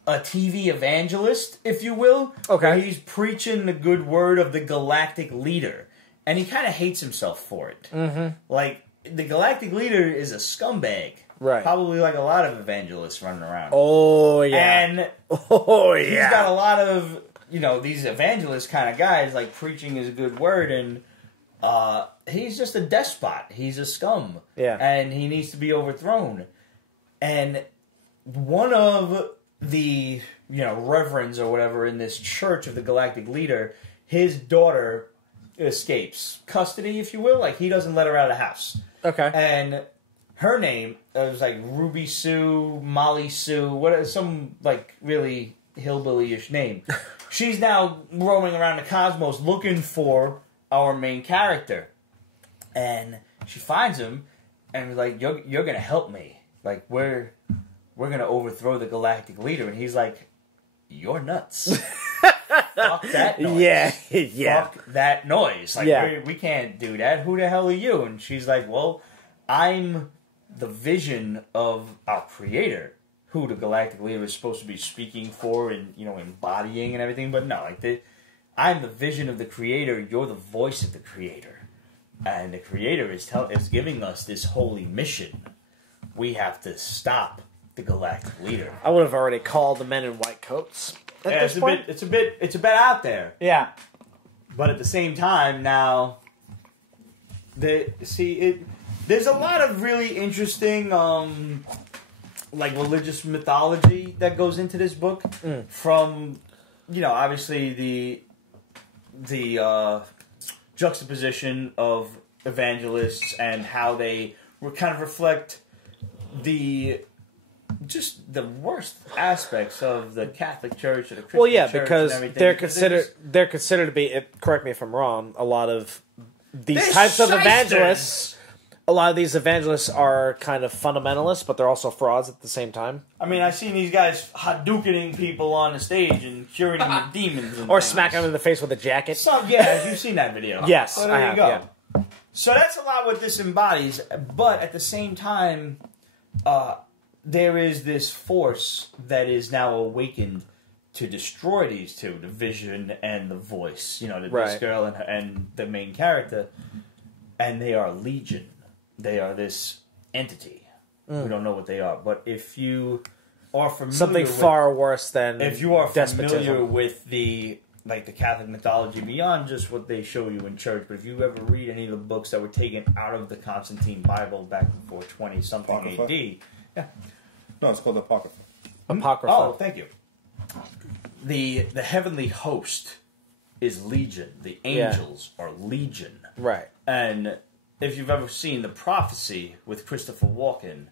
a TV evangelist, if you will. Okay. Where he's preaching the good word of the galactic leader, and he kind of hates himself for it. Mm-hmm. Like the galactic leader is a scumbag. Right. Probably like a lot of evangelists running around. Oh, yeah. And he's got a lot of, these evangelist kind of guys, like, preaching his good word, and he's just a despot. He's a scum. Yeah. And he needs to be overthrown. And one of the, reverends or whatever in this church of the galactic leader, his daughter escapes custody, if you will. Like, he doesn't let her out of the house. Okay. And her name was like Ruby Sue, Molly Sue, some like really hillbilly-ish name. She's now roaming around the cosmos looking for our main character, and she finds him, and like, "You're gonna help me. Like we're gonna overthrow the galactic leader." And he's like, "You're nuts." Fuck that noise. Yeah. Fuck that noise. Like we can't do that. Who the hell are you? And she's like, "Well, I'm the vision of our creator, who the galactic leader is supposed to be speaking for and, embodying and everything. But no, I'm the vision of the creator. You're the voice of the creator. And the creator is giving us this holy mission. We have to stop the galactic leader." I would have already called the men in white coats at this point. It's a bit out there. Yeah. But at the same time, now, there's a lot of really interesting, like, religious mythology that goes into this book. From, obviously the juxtaposition of evangelists and how they kind of reflect the worst aspects of the Catholic Church or the Christian Church. Because and everything. they're considered to be, correct me if I'm wrong, a lot of these They're types of shysters. evangelists. A lot of these evangelists are kind of fundamentalists, but they're also frauds at the same time. I mean, I've seen these guys Hadoukening people on the stage and curing them with demons. And Or things. smacking them in the face with a jacket. You've seen that video. Yes, so there I you have, go. yeah. So that's a lot what this embodies, but at the same time, there is this force that is now awakened to destroy these two, the vision and the voice. This girl and the main character, and they are legion. They are this entity. We don't know what they are, but if you are familiar Something with, far worse than if you are despotism. familiar with the Catholic mythology beyond just what they show you in church, but if you ever read any of the books that were taken out of the Constantine Bible back before 20-something Apocrypha? AD. Yeah. No, it's called Apocrypha. Apocrypha. Oh, thank you. the heavenly host is legion. The angels are legion. Right. And if you've ever seen The Prophecy with Christopher Walken,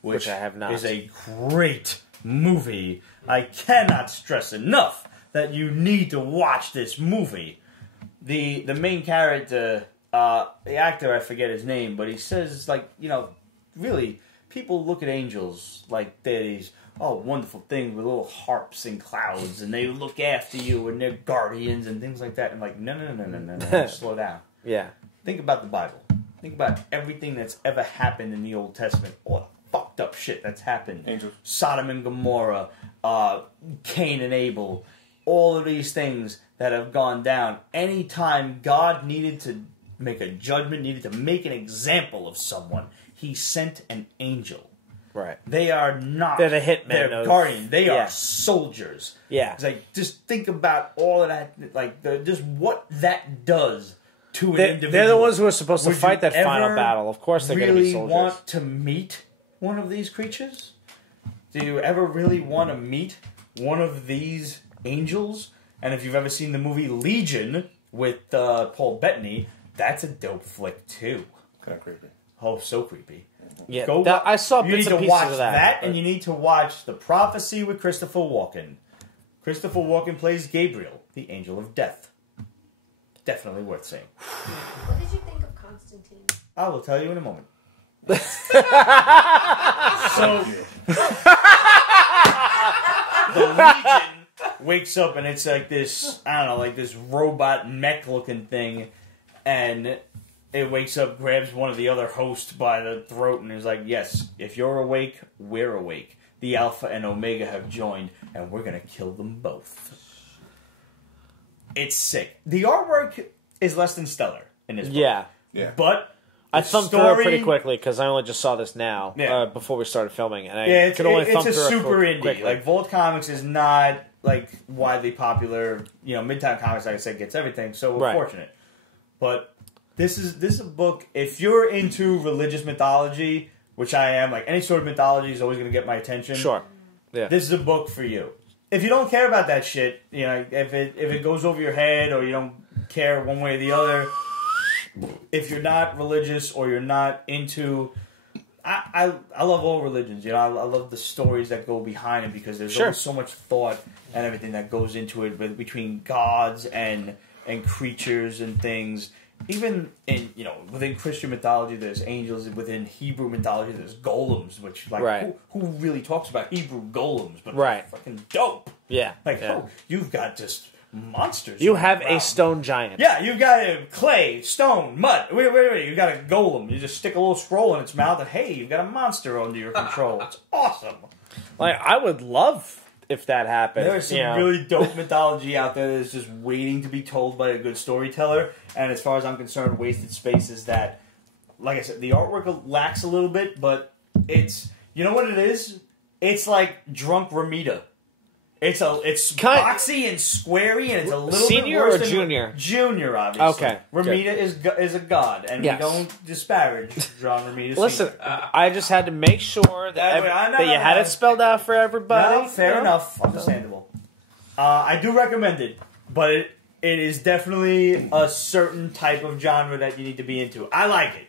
which I have not, is a great movie. I cannot stress enough that you need to watch this movie. The main character, the actor, I forget his name, but he says, like, you know, really, people look at angels like they're these, wonderful things with little harps and clouds, and they look after you, and they're guardians and things like that. And I'm like, no, slow down. Yeah. Think about the Bible. Think about everything that's ever happened in the Old Testament. All the fucked up shit that's happened. Angels. Sodom and Gomorrah, Cain and Abel, all of these things that have gone down. Anytime God needed to make a judgment, needed to make an example of someone, he sent an angel. Right. They are not... They're the hitmen. They're guardians. They are soldiers. Yeah. It's like, just think about all of that, like, just what that does to an individual. They're the ones who are supposed to Would fight you that final ever battle. Of course they're going to be soldiers. really want to meet one of these creatures? Do you ever really want to meet one of these angels? And if you've ever seen the movie Legion with Paul Bettany, that's a dope flick too. Kind of creepy. Oh, so creepy. Yeah, I saw you bits need and to pieces watch of that. and you need to watch The Prophecy with Christopher Walken. Christopher Walken plays Gabriel, the angel of death. Definitely worth seeing. What did you think of Constantine? I will tell you in a moment. So, the Legion wakes up and it's like this, I don't know, like this robot mech looking thing, and it wakes up, grabs one of the other hosts by the throat, and is like, yes, if you're awake, we're awake. The Alpha and Omega have joined, and we're going to kill them both. It's sick. The artwork is less than stellar in this book. Yeah. But I thumbed through it pretty quickly because I only just saw this now before we started filming, and I could only thumb through it it's a super indie. quickly. Like, Vault Comics is not like widely popular. You know, Midtown Comics, like I said, gets everything, so we're fortunate. But this is a book. If you're into religious mythology, which I am, like any sort of mythology is always going to get my attention. Sure. Yeah. This is a book for you. If you don't care about that shit, you know, if it goes over your head or you don't care one way or the other, if you're not religious or you're not into, I love all religions. You know, I love the stories that go behind it because there's always so much thought and everything that goes into it between gods and creatures and things. Even in, you know, within Christian mythology, there's angels. Within Hebrew mythology, there's golems, which, like, who really talks about Hebrew golems? But they're fucking dope. Yeah. Like, you've got just monsters. You have a stone giant. Yeah, you've got a clay, stone, mud. Wait. You got a golem. You just stick a little scroll in its mouth, and hey, you've got a monster under your control. It's awesome. Like, I would love if that happened. There's some really dope mythology out there that's just waiting to be told by a good storyteller. And as far as I'm concerned, Wasted Space is that, like I said, the artwork lacks a little bit, but it's, you know what it is? It's like drunk Ramita. It's boxy and squarey, and it's a little senior bit worse or junior? Junior, obviously. Okay. Ramita is a god, and we don't disparage John Ramita. Listen, I just had to make sure that you had it spelled out for everybody. No, fair enough. Understandable. I do recommend it, but it is definitely a certain type of genre that you need to be into. I like it.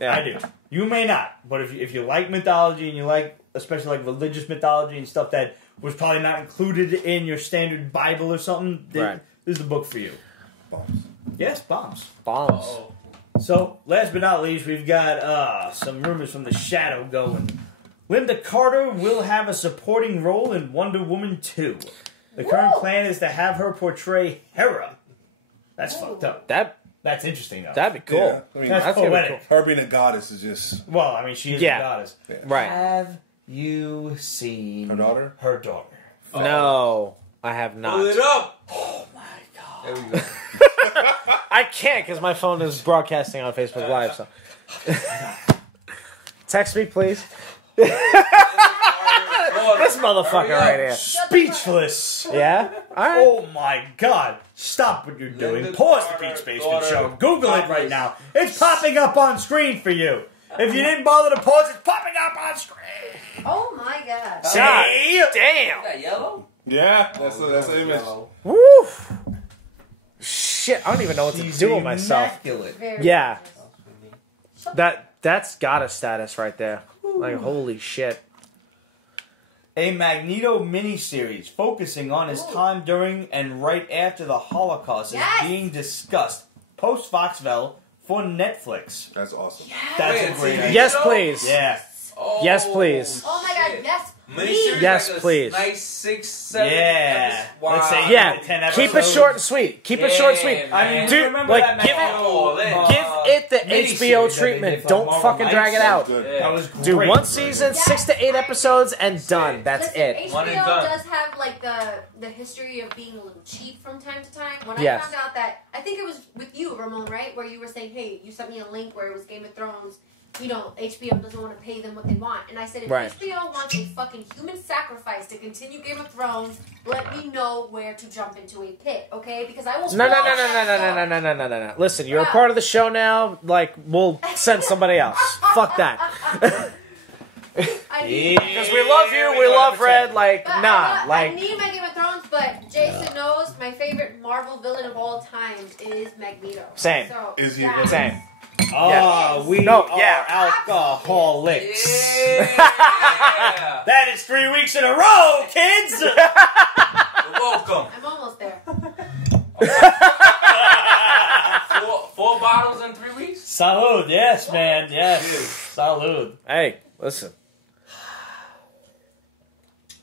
Yeah. I do. You may not, but if you like mythology and you like, especially like religious mythology and stuff that was probably not included in your standard Bible or something, this is the book for you. Bombs. Yes, bombs. Bombs. Uh-oh. So, last but not least, we've got some rumors from the shadow going. Linda Carter will have a supporting role in Wonder Woman 2. The current plan is to have her portray Hera. That's fucked up. That's interesting, though. That'd be cool. Yeah. I mean, that's poetic. Cool. Her being a goddess is just... Well, I mean, she is a goddess. Yeah. Right. Have you seen... Her daughter? Her daughter. No, I have not. Pull it up! Oh, my God. There we go. I can't because my phone is broadcasting on Facebook Live, so... Text me, please. This motherfucker right here. Speechless. Yeah? All right. Oh, my God. Stop what you're doing. Pause the Pete's Basement Show. Google it right now. It's popping up on screen for you. If you didn't bother to pause, it's popping up on screen. Oh my God. See? Damn. Is that yellow? Yeah, that's the image. Woo! Shit, I don't even know what to do with myself. Very Yeah. nice. That's got a status right there. Like, holy shit. A Magneto miniseries focusing on his time during and right after the Holocaust is being discussed post Foxville for Netflix. That's awesome. That's a great idea. Yes, please. Yeah. Oh, Yes, please. Oh my god, yes. Miniseries, Yes, like a please. Nice 6, 7. Yeah. Wow. Let's say Yeah, 10 keep it episodes. short and sweet. Keep it short and sweet. Yeah, I mean, man. Dude, remember like, that give it, Magneto, give it the miniseries HBO that they treatment. did for Don't Marvel fucking drag it Knights? out. Good. That was great. Do one season, 6 to 8 episodes, and done. That's Listen, it. One and HBO done. does have like the history of being a little cheap from time to time. When Yes. I found out that, I think it was with you, Ramon, right, where you were saying, hey, you sent me a link where it was Game of Thrones. You know, HBO doesn't want to pay them what they want. And I said, if Right. HBO wants a fucking human sacrifice to continue Game of Thrones, let me know where to jump into a pit, okay? Because I will. No. Listen, you're a part of the show now. Like, we'll send somebody else. Fuck that. Because we love you, we love Red. Like, But nah. I Like, need my Game of Thrones, but Jason knows my favorite Marvel villain of all time is Magneto. Same. So, Is he yeah. same. Oh, we No, are yeah. alcoholics. Yeah. That is 3 weeks in a row, kids! You're welcome. I'm almost there. 4 bottles in 3 weeks? Salud, yes, man, yes. Salud. Hey, listen.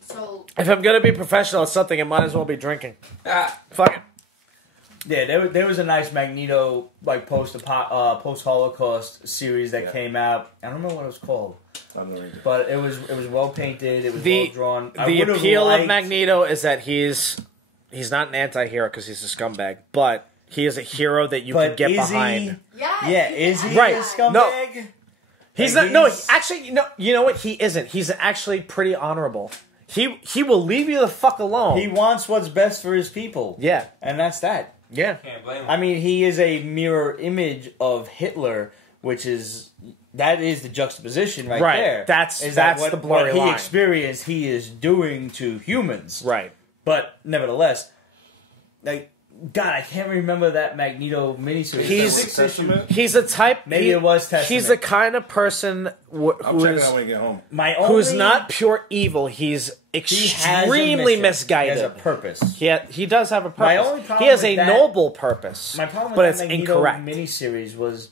So, If I'm gonna be professional at something, I might as well be drinking. Fuck it. Yeah, there was a nice Magneto like post Holocaust series that came out. I don't know what it was called, but it was well painted. It was well drawn. The appeal of Magneto is that he's not an anti-hero because he's a scumbag, but he is a hero that you can get behind. yeah. Is he Right. a scumbag? He's Like, not. No, he's- actually, no. You know what? He isn't. He's actually pretty honorable. He will leave you the fuck alone. He wants what's best for his people. Yeah. And that's that. Yeah. Can't blame him. I mean, he is a mirror image of Hitler, which is the juxtaposition right there. That's what, the blurry what he line. experienced, he is doing to humans. Right. But nevertheless, like, God, I can't remember that Magneto miniseries. He's a type. Maybe it was Testament. He's the kind of person I'll check it out when I get home. who's not pure evil. He's extremely misguided. He has a purpose. He does have a purpose. My only problem he has with a that- noble purpose. My problem with but that it's Magneto incorrect. miniseries was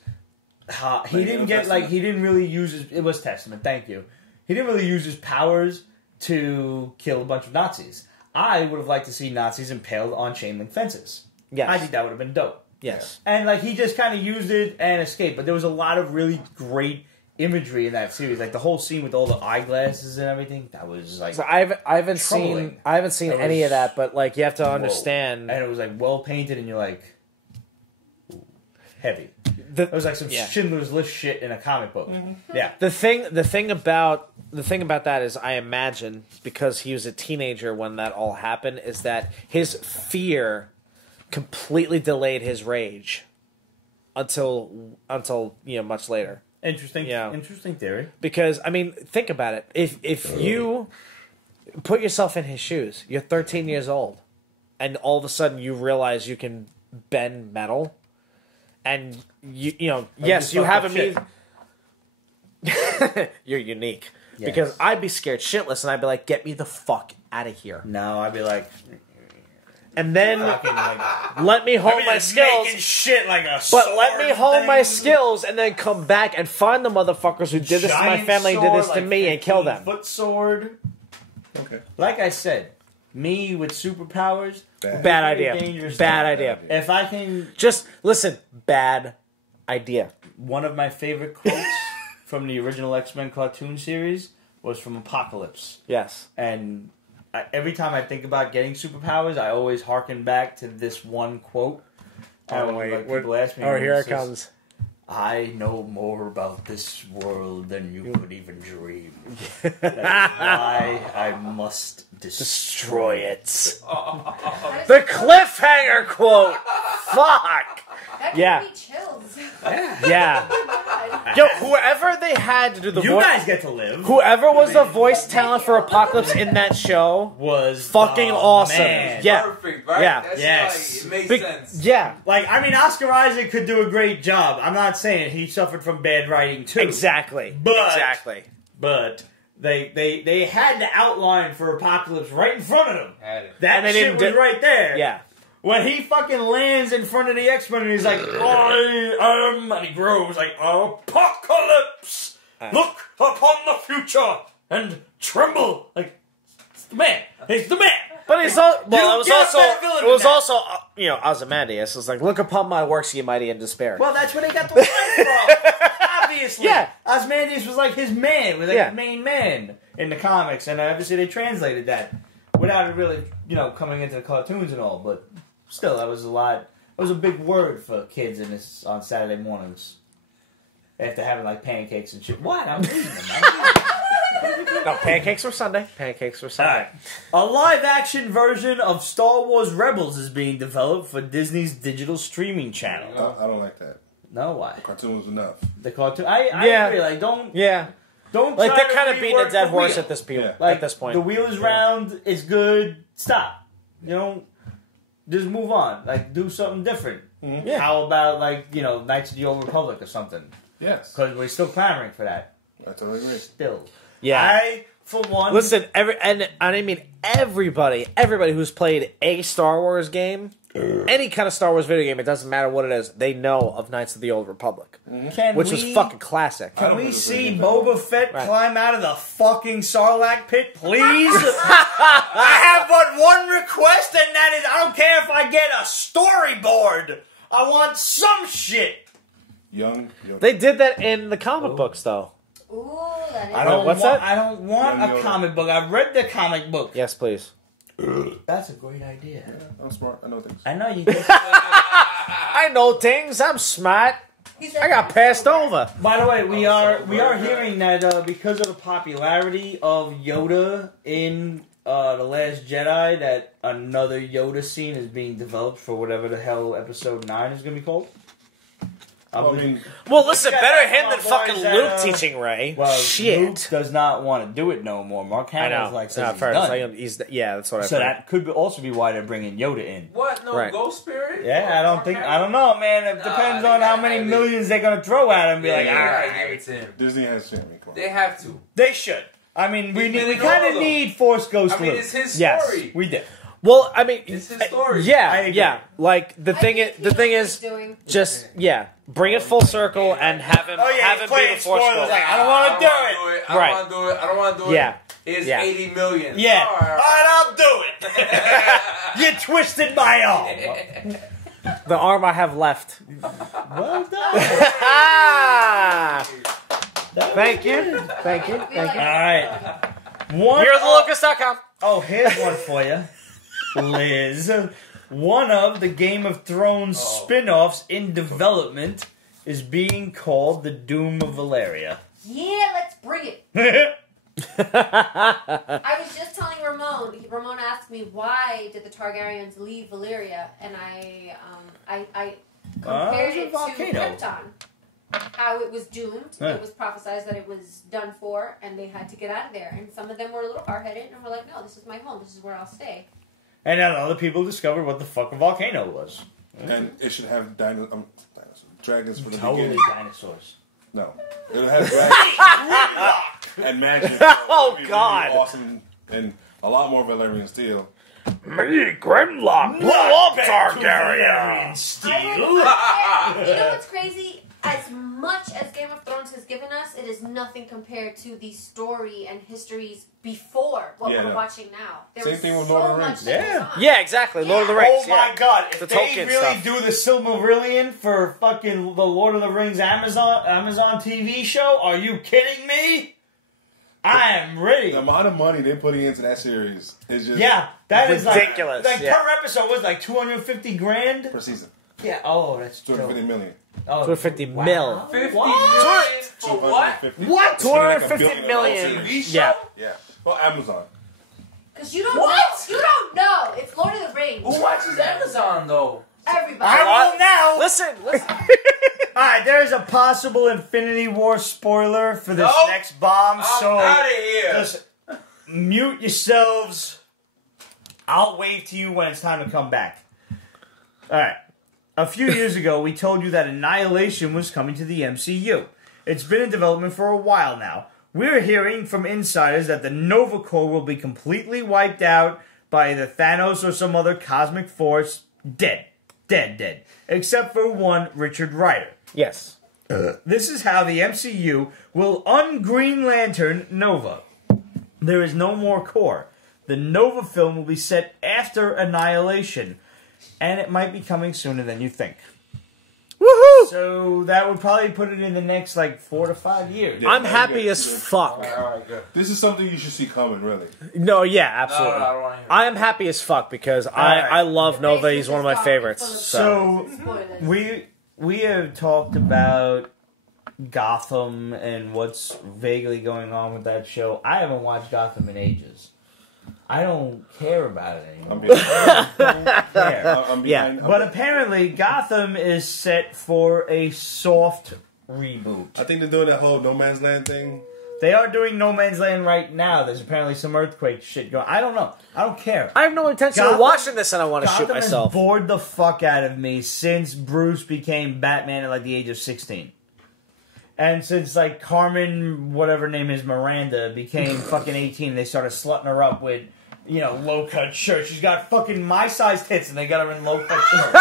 he didn't really use his. It was Testament. Thank you. He didn't really use his powers to kill a bunch of Nazis. I would have liked to see Nazis impaled on chain link fences. Yes. I think that would have been dope. Yes. And like he just kind of used it and escaped. But there was a lot of really great imagery in that series. Like the whole scene with all the eyeglasses and everything. That was like So I haven't seen That any was- of that, but like you have to understand. and it was like well painted, and you're like ooh, heavy. The, It was like some Schindler's List shit in a comic book. Yeah. The thing about that is, I imagine, because he was a teenager when that all happened, is that his fear completely delayed his rage until much later. Interesting. Yeah. Interesting theory. Because I mean, think about it. If you put yourself in his shoes, you're 13 years old, and all of a sudden you realize you can bend metal, and yes, you have a means. You're unique. Yes. Because I'd be scared shitless, and I'd be like, "Get me the fuck out of here!" No, I'd be like, And then fucking like let me hone my skills. making shit like a But let me sword hone my thing. skills, and then come back and find the motherfuckers who did this to my Giant family, did this sword, to like me, and kill them. 15-foot sword. Okay. Like I said, me with superpowers. Bad idea. Dangerous Bad stuff. idea. If I can, Just listen. Bad idea. one of my favorite quotes from the original X-Men cartoon series was from Apocalypse. Yes. And every time I think about getting superpowers, I always harken back to this one quote. People ask me, Oh, here and it says, comes. I know more about this world than you could even dream. That is why I must destroy it. The cliffhanger quote. Fuck. That Yeah. gave me chills. Yeah. Yo, whoever they had to do the voice... You guys get to live. Whoever was the voice talent for Apocalypse in that show was fucking awesome. Man. Yeah. Perfect, right? Yeah. That's Yes. like, it makes sense. Yeah. Like, I mean, Oscar Isaac could do a great job. I'm not saying he suffered from bad writing, too. Exactly. But they had the outline for Apocalypse right in front of them. That they shit was right there. Yeah. When he fucking lands in front of the X-Men and he's like, I am, and he grows like, Apocalypse! Look upon the future and tremble! Like, it's the man. He's the man. But it's all, well, it was also, you know, Ozymandias was like, look upon my works, ye mighty, in despair. Well, that's where they got the line from. Obviously. Yeah. Ozymandias was like his man, was like his main man in the comics, and obviously they translated that without it really, you know, coming into the cartoons and all, but still, that was a lot. It was a big word for kids in this on Saturday mornings. After having like pancakes and shit. What? I'm reading them. No, pancakes were Sunday. Pancakes were Sunday. Right. A live-action version of Star Wars Rebels is being developed for Disney's digital streaming channel. I don't like that. No, why? The cartoon was enough. The cartoon. I agree. Like, don't. Yeah. Don't. Like, try they're kind to of beating a rework dead the horse wheel. at this point. Yeah. Like, at this point. the wheel is round. It's good. Stop. You know, just move on. Like, do something different. Mm-hmm. Yeah. How about, like, you know, Knights of the Old Republic or something? Yes. Because we're still clamoring for that. I totally agree. Still. Yeah. I, for one... Listen, and I mean everybody who's played a Star Wars game, any kind of Star Wars video game, it doesn't matter what it is, they know of Knights of the Old Republic, which was fucking classic. Can we see Boba Fett climb out of the fucking Sarlacc pit, please? I have but one request, and that is, I don't care if I get a storyboard. I want some shit. Young. They did that in the comic books, though. Ooh, that is. I don't What's want, that? I don't want a comic book. I've read the comic book. Yes, please. That's a great idea. Yeah, I'm smart. I know things. I know you do. I know things. I'm smart. I got passed over. By the way, we are hearing that because of the popularity of Yoda in The Last Jedi, that another Yoda scene is being developed for whatever the hell Episode 9 is going to be called. I mean, Well, listen, got better that him from than our fucking boys at, Luke teaching Rey. Well, Shit. Luke does not want to do it no more. Mark I Hamill's know. like, says he's fair. done. Like, yeah, that's what I So heard. that could also be why they're bringing Yoda in. What? No Right. Ghost Spirit? Yeah, I don't know, man. It depends on how many millions they're going to throw at him. Be like, all right. give it to him. Disney has to. I mean, come on. They have to. They should. I mean, we didn't kind know, of though. need Force Ghost I mean, Luke. it's his Yes. story. We did. Well, I mean, It's his story. I yeah, agree. yeah. Like the thing is, Doing. just bring it full circle and have him Oh, yeah, have he's him be playing the Force spoilers Ghost. like, I don't want to do it. I Right. don't want to do it. I don't want to do it. Yeah. It's Yeah. 80 million. Yeah. All right. All right, I'll do it. You twisted my arm. The arm I have left. Well done. Ah! Thank you. Thank you. Thank you. All right. One. Here's Lucas.com. Oh, here's one for you, Liz. One of the Game of Thrones spin-offs in development is being called The Doom of Valeria. Yeah, let's bring it. I was just telling Ramon. Ramon asked me why did the Targaryens leave Valyria, and I compared it's a it to volcano. Krypton. How it was doomed. Yeah. It was prophesized that it was done for, and they had to get out of there. And some of them were a little hard-headed, and were like, "No, this is my home. This is where I'll stay." And then other people discovered what the fuck a volcano was. And it should have dragons for the Totally beginning. dinosaurs. No, it'll have dragons and magic. Oh, It'll be God. really awesome and a lot more Valerian steel. Me, Grimlock, blow up Targaryen. Steel. You know what's crazy? As much as Game of Thrones has given us, it is nothing compared to the story and histories before what Yeah, we're no. watching now. There Same was thing with so Lord of the much Rings. that Yeah. goes on. Yeah, exactly. Lord of the Rings. Oh my god, if The they Tolkien really stuff. do the Silmarillion for fucking the Lord of the Rings Amazon TV show, are you kidding me? I am ready. The amount of money they're putting into that series is just Yeah, that is ridiculous. Like Yeah. per episode was like 250 grand. per season. Yeah. Oh, that's 250 million. Oh, 250 wow. mil. 50 What? million for what? 250. What? It's gonna be like a 250 billion million. TV show? Yeah. Yeah. Well, Amazon. Because you don't What? know. You don't know. It's Lord of the Rings. Who watches Amazon though? Everybody. I will now. Listen. Alright, there's a possible Infinity War spoiler for this next bomb, so out of here. Just mute yourselves. I'll wave to you when it's time to come back. Alright. A few years ago, we told you that Annihilation was coming to the MCU. It's been in development for a while now. We're hearing from insiders that the Nova Corps will be completely wiped out by either Thanos or some other cosmic force. Dead. Except for one Richard Rider. Yes. This is how the MCU will un-Green Lantern Nova. There is no more Corps. The Nova film will be set after Annihilation, and it might be coming sooner than you think. Woohoo! So that would probably put it in the next, 4 to 5 years. I'm happy as fuck. All right, good. This is something you should see coming, really. No, yeah, absolutely. No, I don't want to hear it. I am happy as fuck because I love Nova. He's one of my favorites. So we have talked about Gotham and what's vaguely going on with that show. I haven't watched Gotham in ages. I don't care about it anymore. But apparently Gotham is set for a soft reboot. I think they're doing that whole No Man's Land thing. They are doing No Man's Land right now. There's apparently some earthquake shit going on. I don't know. I don't care. I have no intention of watching this and I want to shoot Gotham myself. has bored the fuck out of me since Bruce became Batman at the age of 16. And since Carmen, whatever her name is, Miranda, became fucking 18, they started slutting her up with, low-cut shirts. She's got fucking my-sized tits, and they got her in low-cut shirts.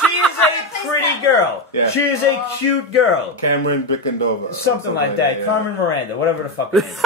She is a pretty girl. Yeah. She is a cute girl. Cameron Bickendova. Something like that. Yeah. Carmen Miranda, whatever the fuck her name is.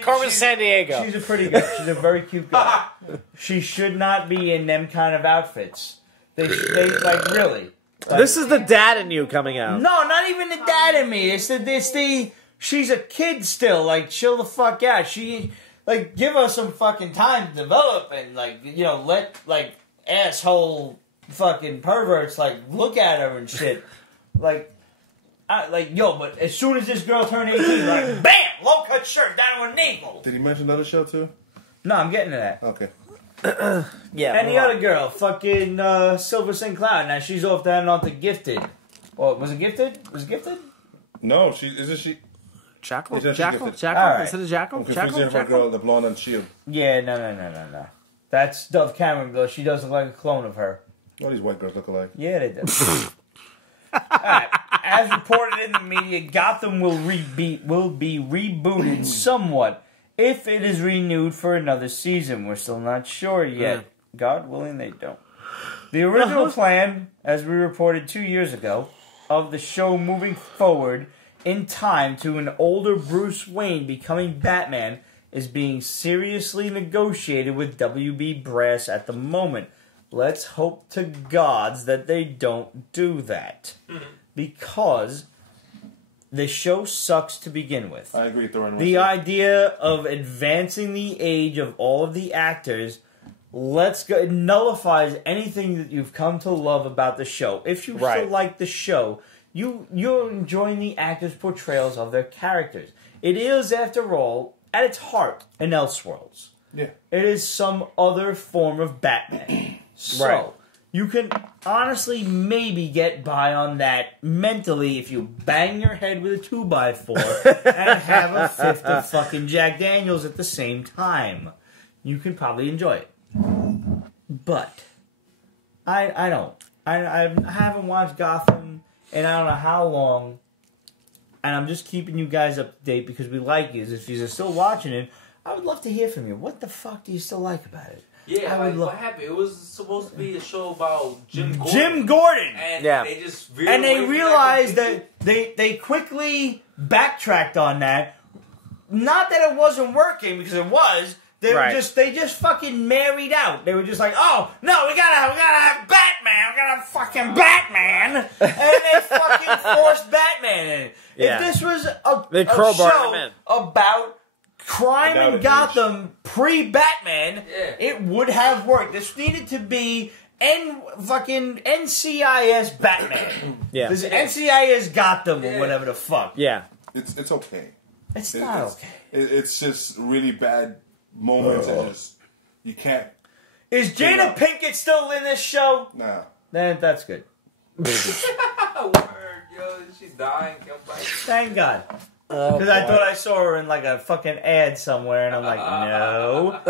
Carmen Sandiego. She's a pretty girl. She's a very cute girl. She should not be in them kind of outfits. They really. This is the dad in you coming out. No, not even the dad in me. It's the she's a kid still. Chill the fuck out. She give her some fucking time to develop and let asshole fucking perverts look at her and shit. But as soon as this girl turned 18, bam, low cut shirt down to her navel. Did he mention another show too? No, I'm getting to that. Okay. Yeah. And the other girl, fucking Silver St. Cloud. Now she's off down on the Gifted. Well, was it Gifted? Was it Gifted? No, isn't she? Jackal? Is that Jackal? Gifted? Jackal? All right. Is it a Jackal? I'm confusing her girl, the blonde on Shield. Yeah, no. That's Dove Cameron, though. She does look like a clone of her. All these white girls look alike. Yeah, they do. Alright. As reported in the media, Gotham will be rebooted somewhat if it is renewed for another season. We're still not sure yet. God willing, they don't. The original plan, as we reported 2 years ago, of the show moving forward in time to an older Bruce Wayne becoming Batman is being seriously negotiated with WB Brass at the moment. Let's hope to gods that they don't do that. Because the show sucks to begin with. I agree, The idea of advancing the age of all of the actors it nullifies anything that you've come to love about the show. If you still like the show, you're enjoying the actors' portrayals of their characters. It is, after all, at its heart, an Elseworlds. Yeah. It is some other form of Batman. So, you can honestly maybe get by on that mentally if you bang your head with a 2x4 and have a fifth of fucking Jack Daniels at the same time. You can probably enjoy it. But, I don't. I haven't watched Gotham in I don't know how long, and I'm just keeping you guys up to date because we like it. If you're still watching it, I would love to hear from you. What the fuck do you still like about it? Yeah, what happened? It was supposed to be a show about Jim Gordon. Jim Gordon! And they just realized that they quickly backtracked on that. Not that it wasn't working, because it was. They just fucking married out. They were just like, oh, no, we gotta have Batman. We gotta have fucking Batman. And they fucking forced Batman in. If this was a show about crime in Gotham pre-Batman, it would have worked. This needed to be fucking NCIS Batman. This is NCIS Gotham or whatever the fuck. Yeah. It's okay. It's not okay. It's just really bad moments and just you can't. Is Jada Pinkett still in this show? Nah. Then that's good. Word, yo, she's dying. Thank God. Because I thought I saw her in like a fucking ad somewhere, and I'm like, no.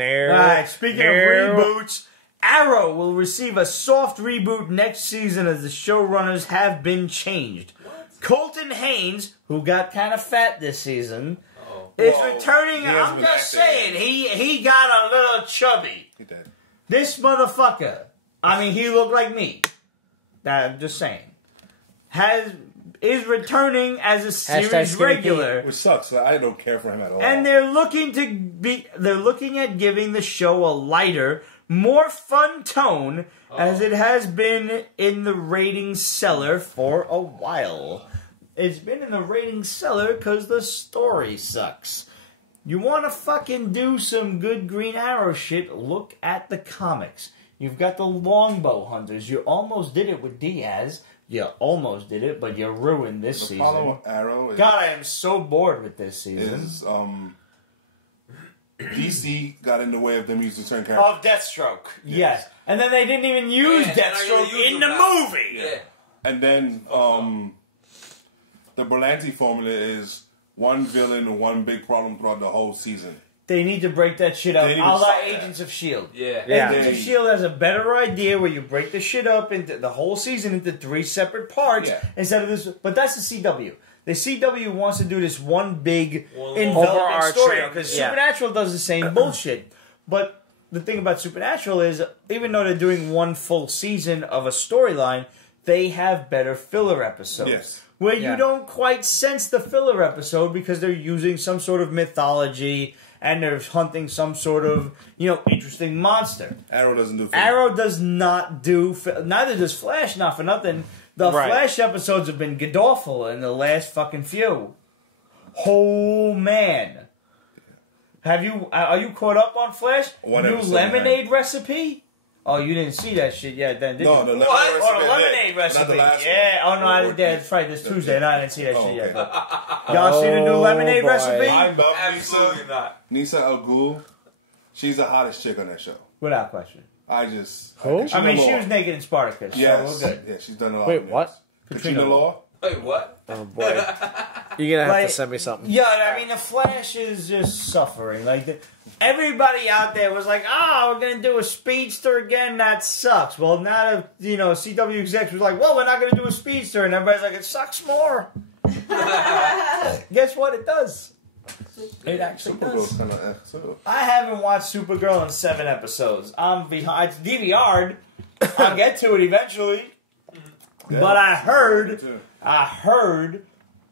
Alright, speaking of reboots, Arrow will receive a soft reboot next season as the showrunners have been changed. Colton Haynes, who got kind of fat this season, is returning. I'm just saying, he got a little chubby. He did. This motherfucker, I mean, he looked like me. I'm just saying. Is returning as a series regular, which sucks. I don't care for him at all. And they're looking at giving the show a lighter, more fun tone, as it has been in the ratings cellar for a while. It's been in the ratings cellar because the story sucks. You want to fucking do some good Green Arrow shit? Look at the comics. You've got the Longbow Hunters. You almost did it with Diaz. You almost did it, but you ruined this season. Follow Arrow. God, I am so bored with this season. DC got in the way of them using certain characters. Of Deathstroke, yes. And then they didn't even use Deathstroke in the movie. Yeah. And then the Berlanti formula is one villain, one big problem throughout the whole season. They need to break that shit up. A la Agents of S.H.I.E.L.D. Yeah. Agents of S.H.I.E.L.D. has a better idea where you break the shit up into the whole season into 3 separate parts instead of this. But that's the CW. The CW wants to do this one big enveloping story because Supernatural does the same bullshit. But the thing about Supernatural is, even though they're doing one full season of a storyline, they have better filler episodes. Yes. Where you don't quite sense the filler episode because they're using some sort of mythology and they're hunting some sort of, interesting monster. Arrow doesn't do filler. Arrow does not do... Neither does Flash, not for nothing. The Flash episodes have been god-awful in the last fucking few. Oh, man. Are you caught up on Flash? New lemonade recipe? Oh, you didn't see that shit yet then, did you? No, the lemonade recipe. Not the last one. Oh, no, that's right. This Tuesday. No, I didn't see that shit yet. Y'all see the new lemonade recipe? I love Absolutely not. Nisa Al Ghul. She's the hottest chick on that show. Without question. Who? I mean, she was naked in Spartacus, yes. so we're good. Yeah, she's done a lot. Wait, what? Katrina Law. Wait, what? Oh, boy. You're going to have to send me something. Yeah, I mean, the Flash is just suffering. Everybody out there was like, we're going to do a speedster again. That sucks. Well, now, CW execs was like, well, we're not going to do a speedster. And everybody's like, it sucks more. Guess what? It does. It actually does. I haven't watched Supergirl in 7 episodes. I'm behind. It's DVR'd. I'll get to it eventually. Yeah, but I heard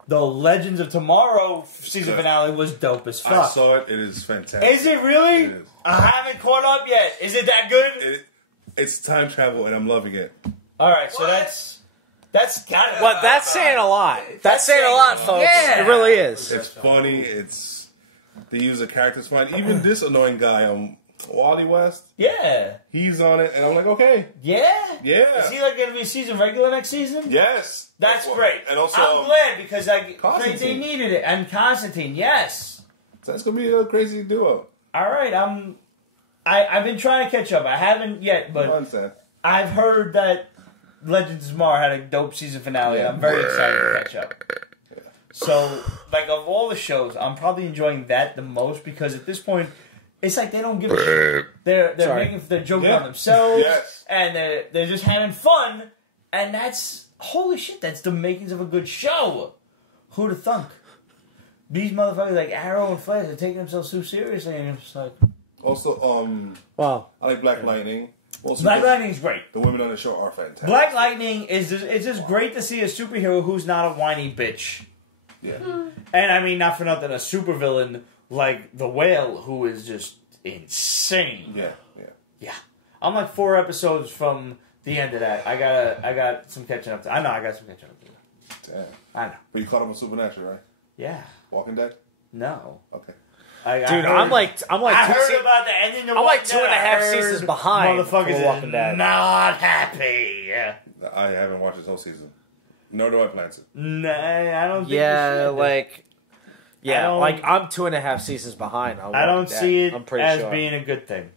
the Legends of Tomorrow season finale was dope as fuck. I saw it. It is fantastic. Is it really? It is. I haven't caught up yet. Is it that good? It's time travel, and I'm loving it. All right, so that's got it. Well, that's saying a lot. That's saying a lot, folks. Yeah. It really is. It's funny. They use the characters fine. Even this annoying guy, Wally West. Yeah. He's on it, and I'm like, okay. Yeah? Yeah. Is he going to be a season regular next season? Yes. That's great. And also, I'm glad because they needed it. And Constantine, yes. So that's going to be a crazy duo. All right, I've been trying to catch up. I haven't yet, but I've heard that Legends of Tomorrow had a dope season finale, and I'm very excited to catch up. Yeah. So, of all the shows, I'm probably enjoying that the most because at this point, it's like they don't give a shit. They're joking on themselves, and they're just having fun, and that's holy shit. That's the makings of a good show. Who'd have thunk? These motherfuckers like Arrow and Flash are taking themselves too seriously, and it's like. Also, I like Black Lightning. Also, Black Lightning's great. The women on the show are fantastic. Black Lightning it's just great to see a superhero who's not a whiny bitch. Yeah. And I mean, not for nothing, a supervillain like the Whale, who is just insane. Yeah. I'm like 4 episodes from the end of that. I got some catching up to. I know I got some catching up to. Damn. I know. But you caught up on Supernatural, right? Yeah. Walking Dead? No. Okay. I'm like I heard about the ending of I'm like 2.5 seasons behind. Motherfuckers Walking Dead. Not happy. I haven't watched this whole season. Nor do I plan to. Nah, I don't think I'm 2.5 seasons behind. I don't see it as being a good thing.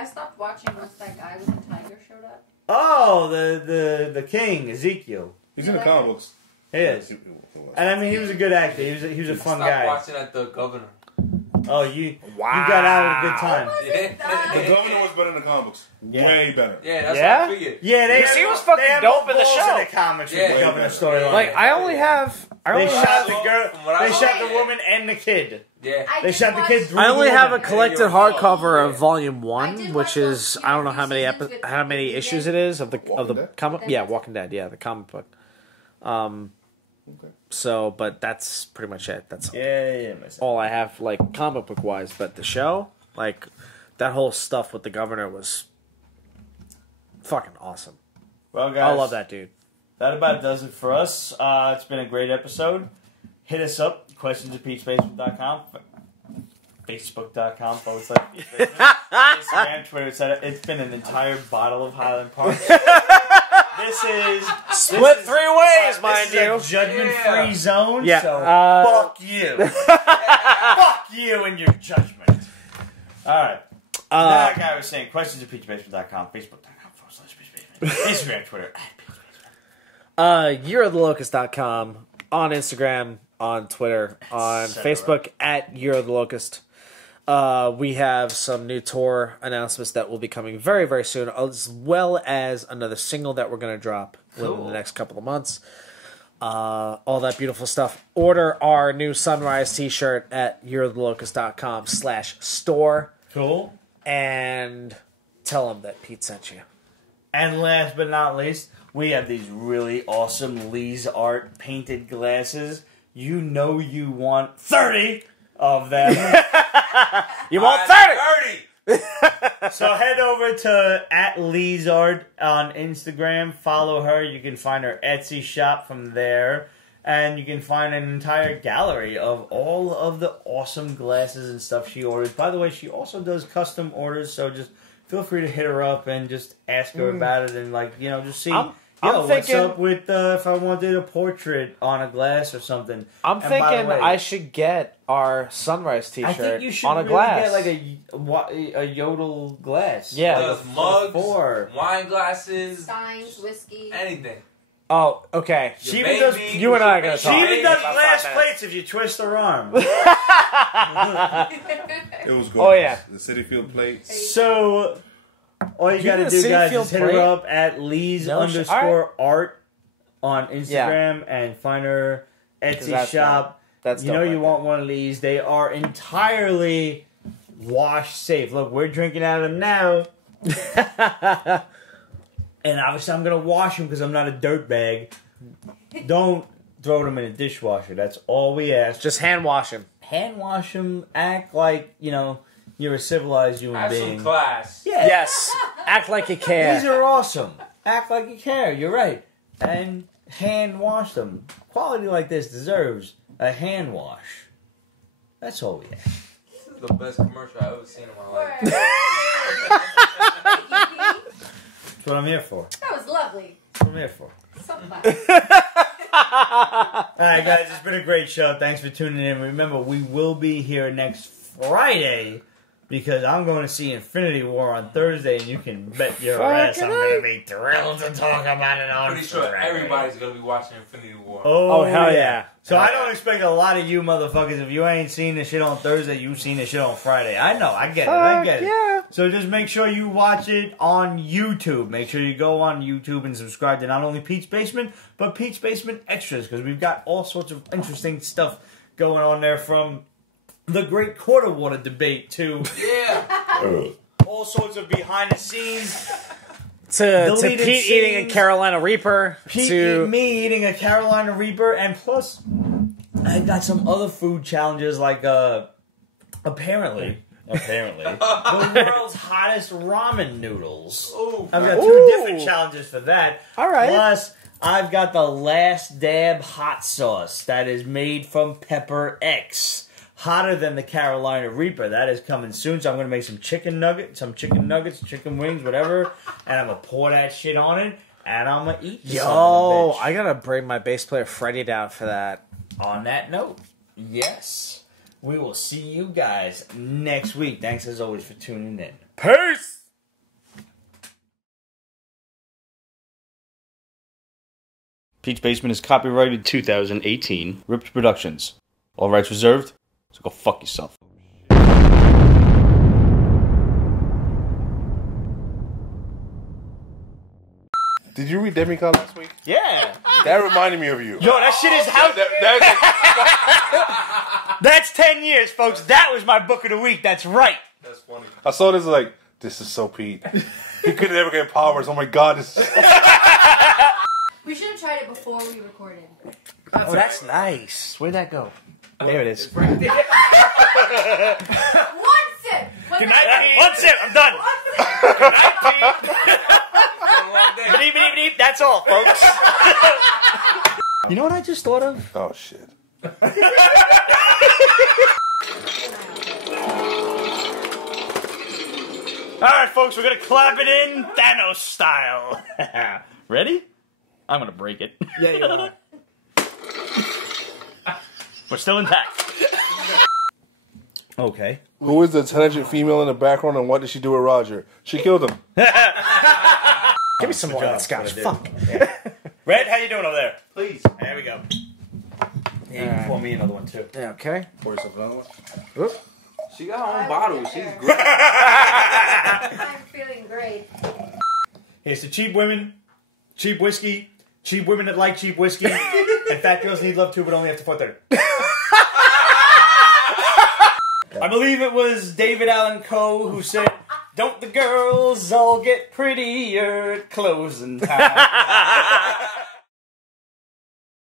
I stopped watching once that guy with the tiger showed up. Oh, the king, Ezekiel. He's in the comic books. He is. And I mean, he was a good actor. He was a fun guy. Watching at the Governor. Oh, you got out with a good time. The Governor was better in the comic books. Yeah. Way better. Yeah, that's what I figured. Yeah, he was fucking dope in the show. In the comics with the Governor storyline. Like, they shot the girl. They shot the woman and the kid. Yeah. They shot the kid. I only have a collected hardcover of Volume 1, which is I don't know how many issues it is of the comic. Yeah, Walking Dead. Yeah, the comic book. So, but that's pretty much it. That's all I have, like comic book wise. But the show, like that whole stuff with the Governor was fucking awesome. Well, guys, I love that dude. That about does it for us. It's been a great episode. Hit us up, questions@peachbasement.com, facebook.com /Instagram, Twitter, etc. It's been an entire bottle of Highland Park. This is split 3 ways, mind you. Judgment-free zone. Yeah. So fuck you. Fuck you and your judgment. All right. That guy was saying questions@peachbasement.com, facebook.com/peachbasement, Instagram, Twitter yearoftheLocust.com, on Instagram, on Twitter, on Facebook @yearoftheLocust. We have some new tour announcements that will be coming very, very soon, as well as another single that we're going to drop within the next couple of months. All that beautiful stuff. Order our new Sunrise t-shirt at yearoftheLocust.com/store. Cool. And tell them that Pete sent you. And last but not least, we have these really awesome Lee's Art painted glasses. You know you want 30 of them. You want 30! So head over to @Lee'sArt on Instagram. Follow her. You can find her Etsy shop from there. And you can find an entire gallery of all of the awesome glasses and stuff she orders. By the way, she also does custom orders, so just feel free to hit her up and just ask her about it and, like, just see... I'm thinking, what's up with if I wanted a portrait on a glass or something? I'm thinking I should get our Sunrise t-shirt I think you should on a really glass. get like a Yodel glass. Yeah. Does mugs, wine glasses, steins, whiskey, anything. Oh, okay. She even does, you and I are going to talk. She even does glass plates if you twist her arm. It was good. Oh, yeah. The City Field plate. So... all you gotta do, guys, is hit her up at Lee's_art on Instagram and find her Etsy shop. That's you want one of these. They are entirely wash safe. Look, we're drinking out of them now. And obviously I'm gonna wash them because I'm not a dirtbag. Don't throw them in a dishwasher. That's all we ask. Just hand wash them. Hand wash them. Act like, you're a civilized human being. Have some class. Yeah. Yes. Act like you care. These are awesome. Act like you care. You're right. And hand wash them. Quality like this deserves a hand wash. That's all we have. This is the best commercial I've ever seen in my life. That's what I'm here for. That was lovely. That's what I'm here for. So fun. Alright, guys, it's been a great show. Thanks for tuning in. Remember, we will be here next Friday because I'm going to see Infinity War on Thursday, and you can bet your ass I'm going to be thrilled to talk about it on Pretty sure Friday. everybody's going to be watching Infinity War. Oh, hell yeah. So I don't expect a lot of you motherfuckers, if you ain't seen this shit on Thursday, you've seen this shit on Friday. I know, I get it. Yeah. So just make sure you watch it on YouTube. Make sure you go on YouTube and subscribe to not only Pete's Basement, but Pete's Basement Extras, because we've got all sorts of interesting stuff going on there, from the great quarter water debate to all sorts of behind the scenes. To Pete eating a Carolina Reaper. Me eating a Carolina Reaper. And plus, I got some other food challenges like, apparently, the world's hottest ramen noodles. I've got 2 different challenges for that. All right. Plus, I've got the Last Dab hot sauce that is made from Pepper X. Hotter than the Carolina Reaper. That is coming soon. So I'm going to make some chicken nuggets, chicken wings, whatever. And I'm going to pour that shit on it. And I'm going to eat this. Yo, I got to bring my bass player Freddie down for that. On that note, yes. We will see you guys next week. Thanks as always for tuning in. Peace! Pete's Basement is copyrighted 2018. Ripped Productions. All rights reserved, so go fuck yourself. Did you read Demigod last week? Yeah. That reminded me of you. Yo, that shit is how... That's 10 years, folks. That was my book of the week. That's right. That's funny. I saw this like, this is so Pete. He could never get powers. Oh my god, this is... We should have tried it before we recorded. Oh, that's nice. Where'd that go? There it is. One sip! Good night, One sip, I'm done. Good night, Pete. Beep, that's all, folks. You know what I just thought of? Oh, shit. Alright, folks, we're gonna clap it in Thanos style. Ready? I'm gonna break it. Yeah, you are. We're still intact. Okay. Who is the intelligent female in the background and what did she do with Roger? She killed him. Give me some more of that scotch. Fuck. Red, how you doing over there? Please. There we go. Yeah, you can pour me another one, too. Yeah, okay. Pour yourself another one. Oop. She got her own bottle. She's great. I'm feeling great. Here's to cheap women, cheap whiskey, cheap women that like cheap whiskey, and fat girls need love too, but only after 4:30. I believe it was David Allen Coe who said, "Don't the girls all get prettier at closing time?"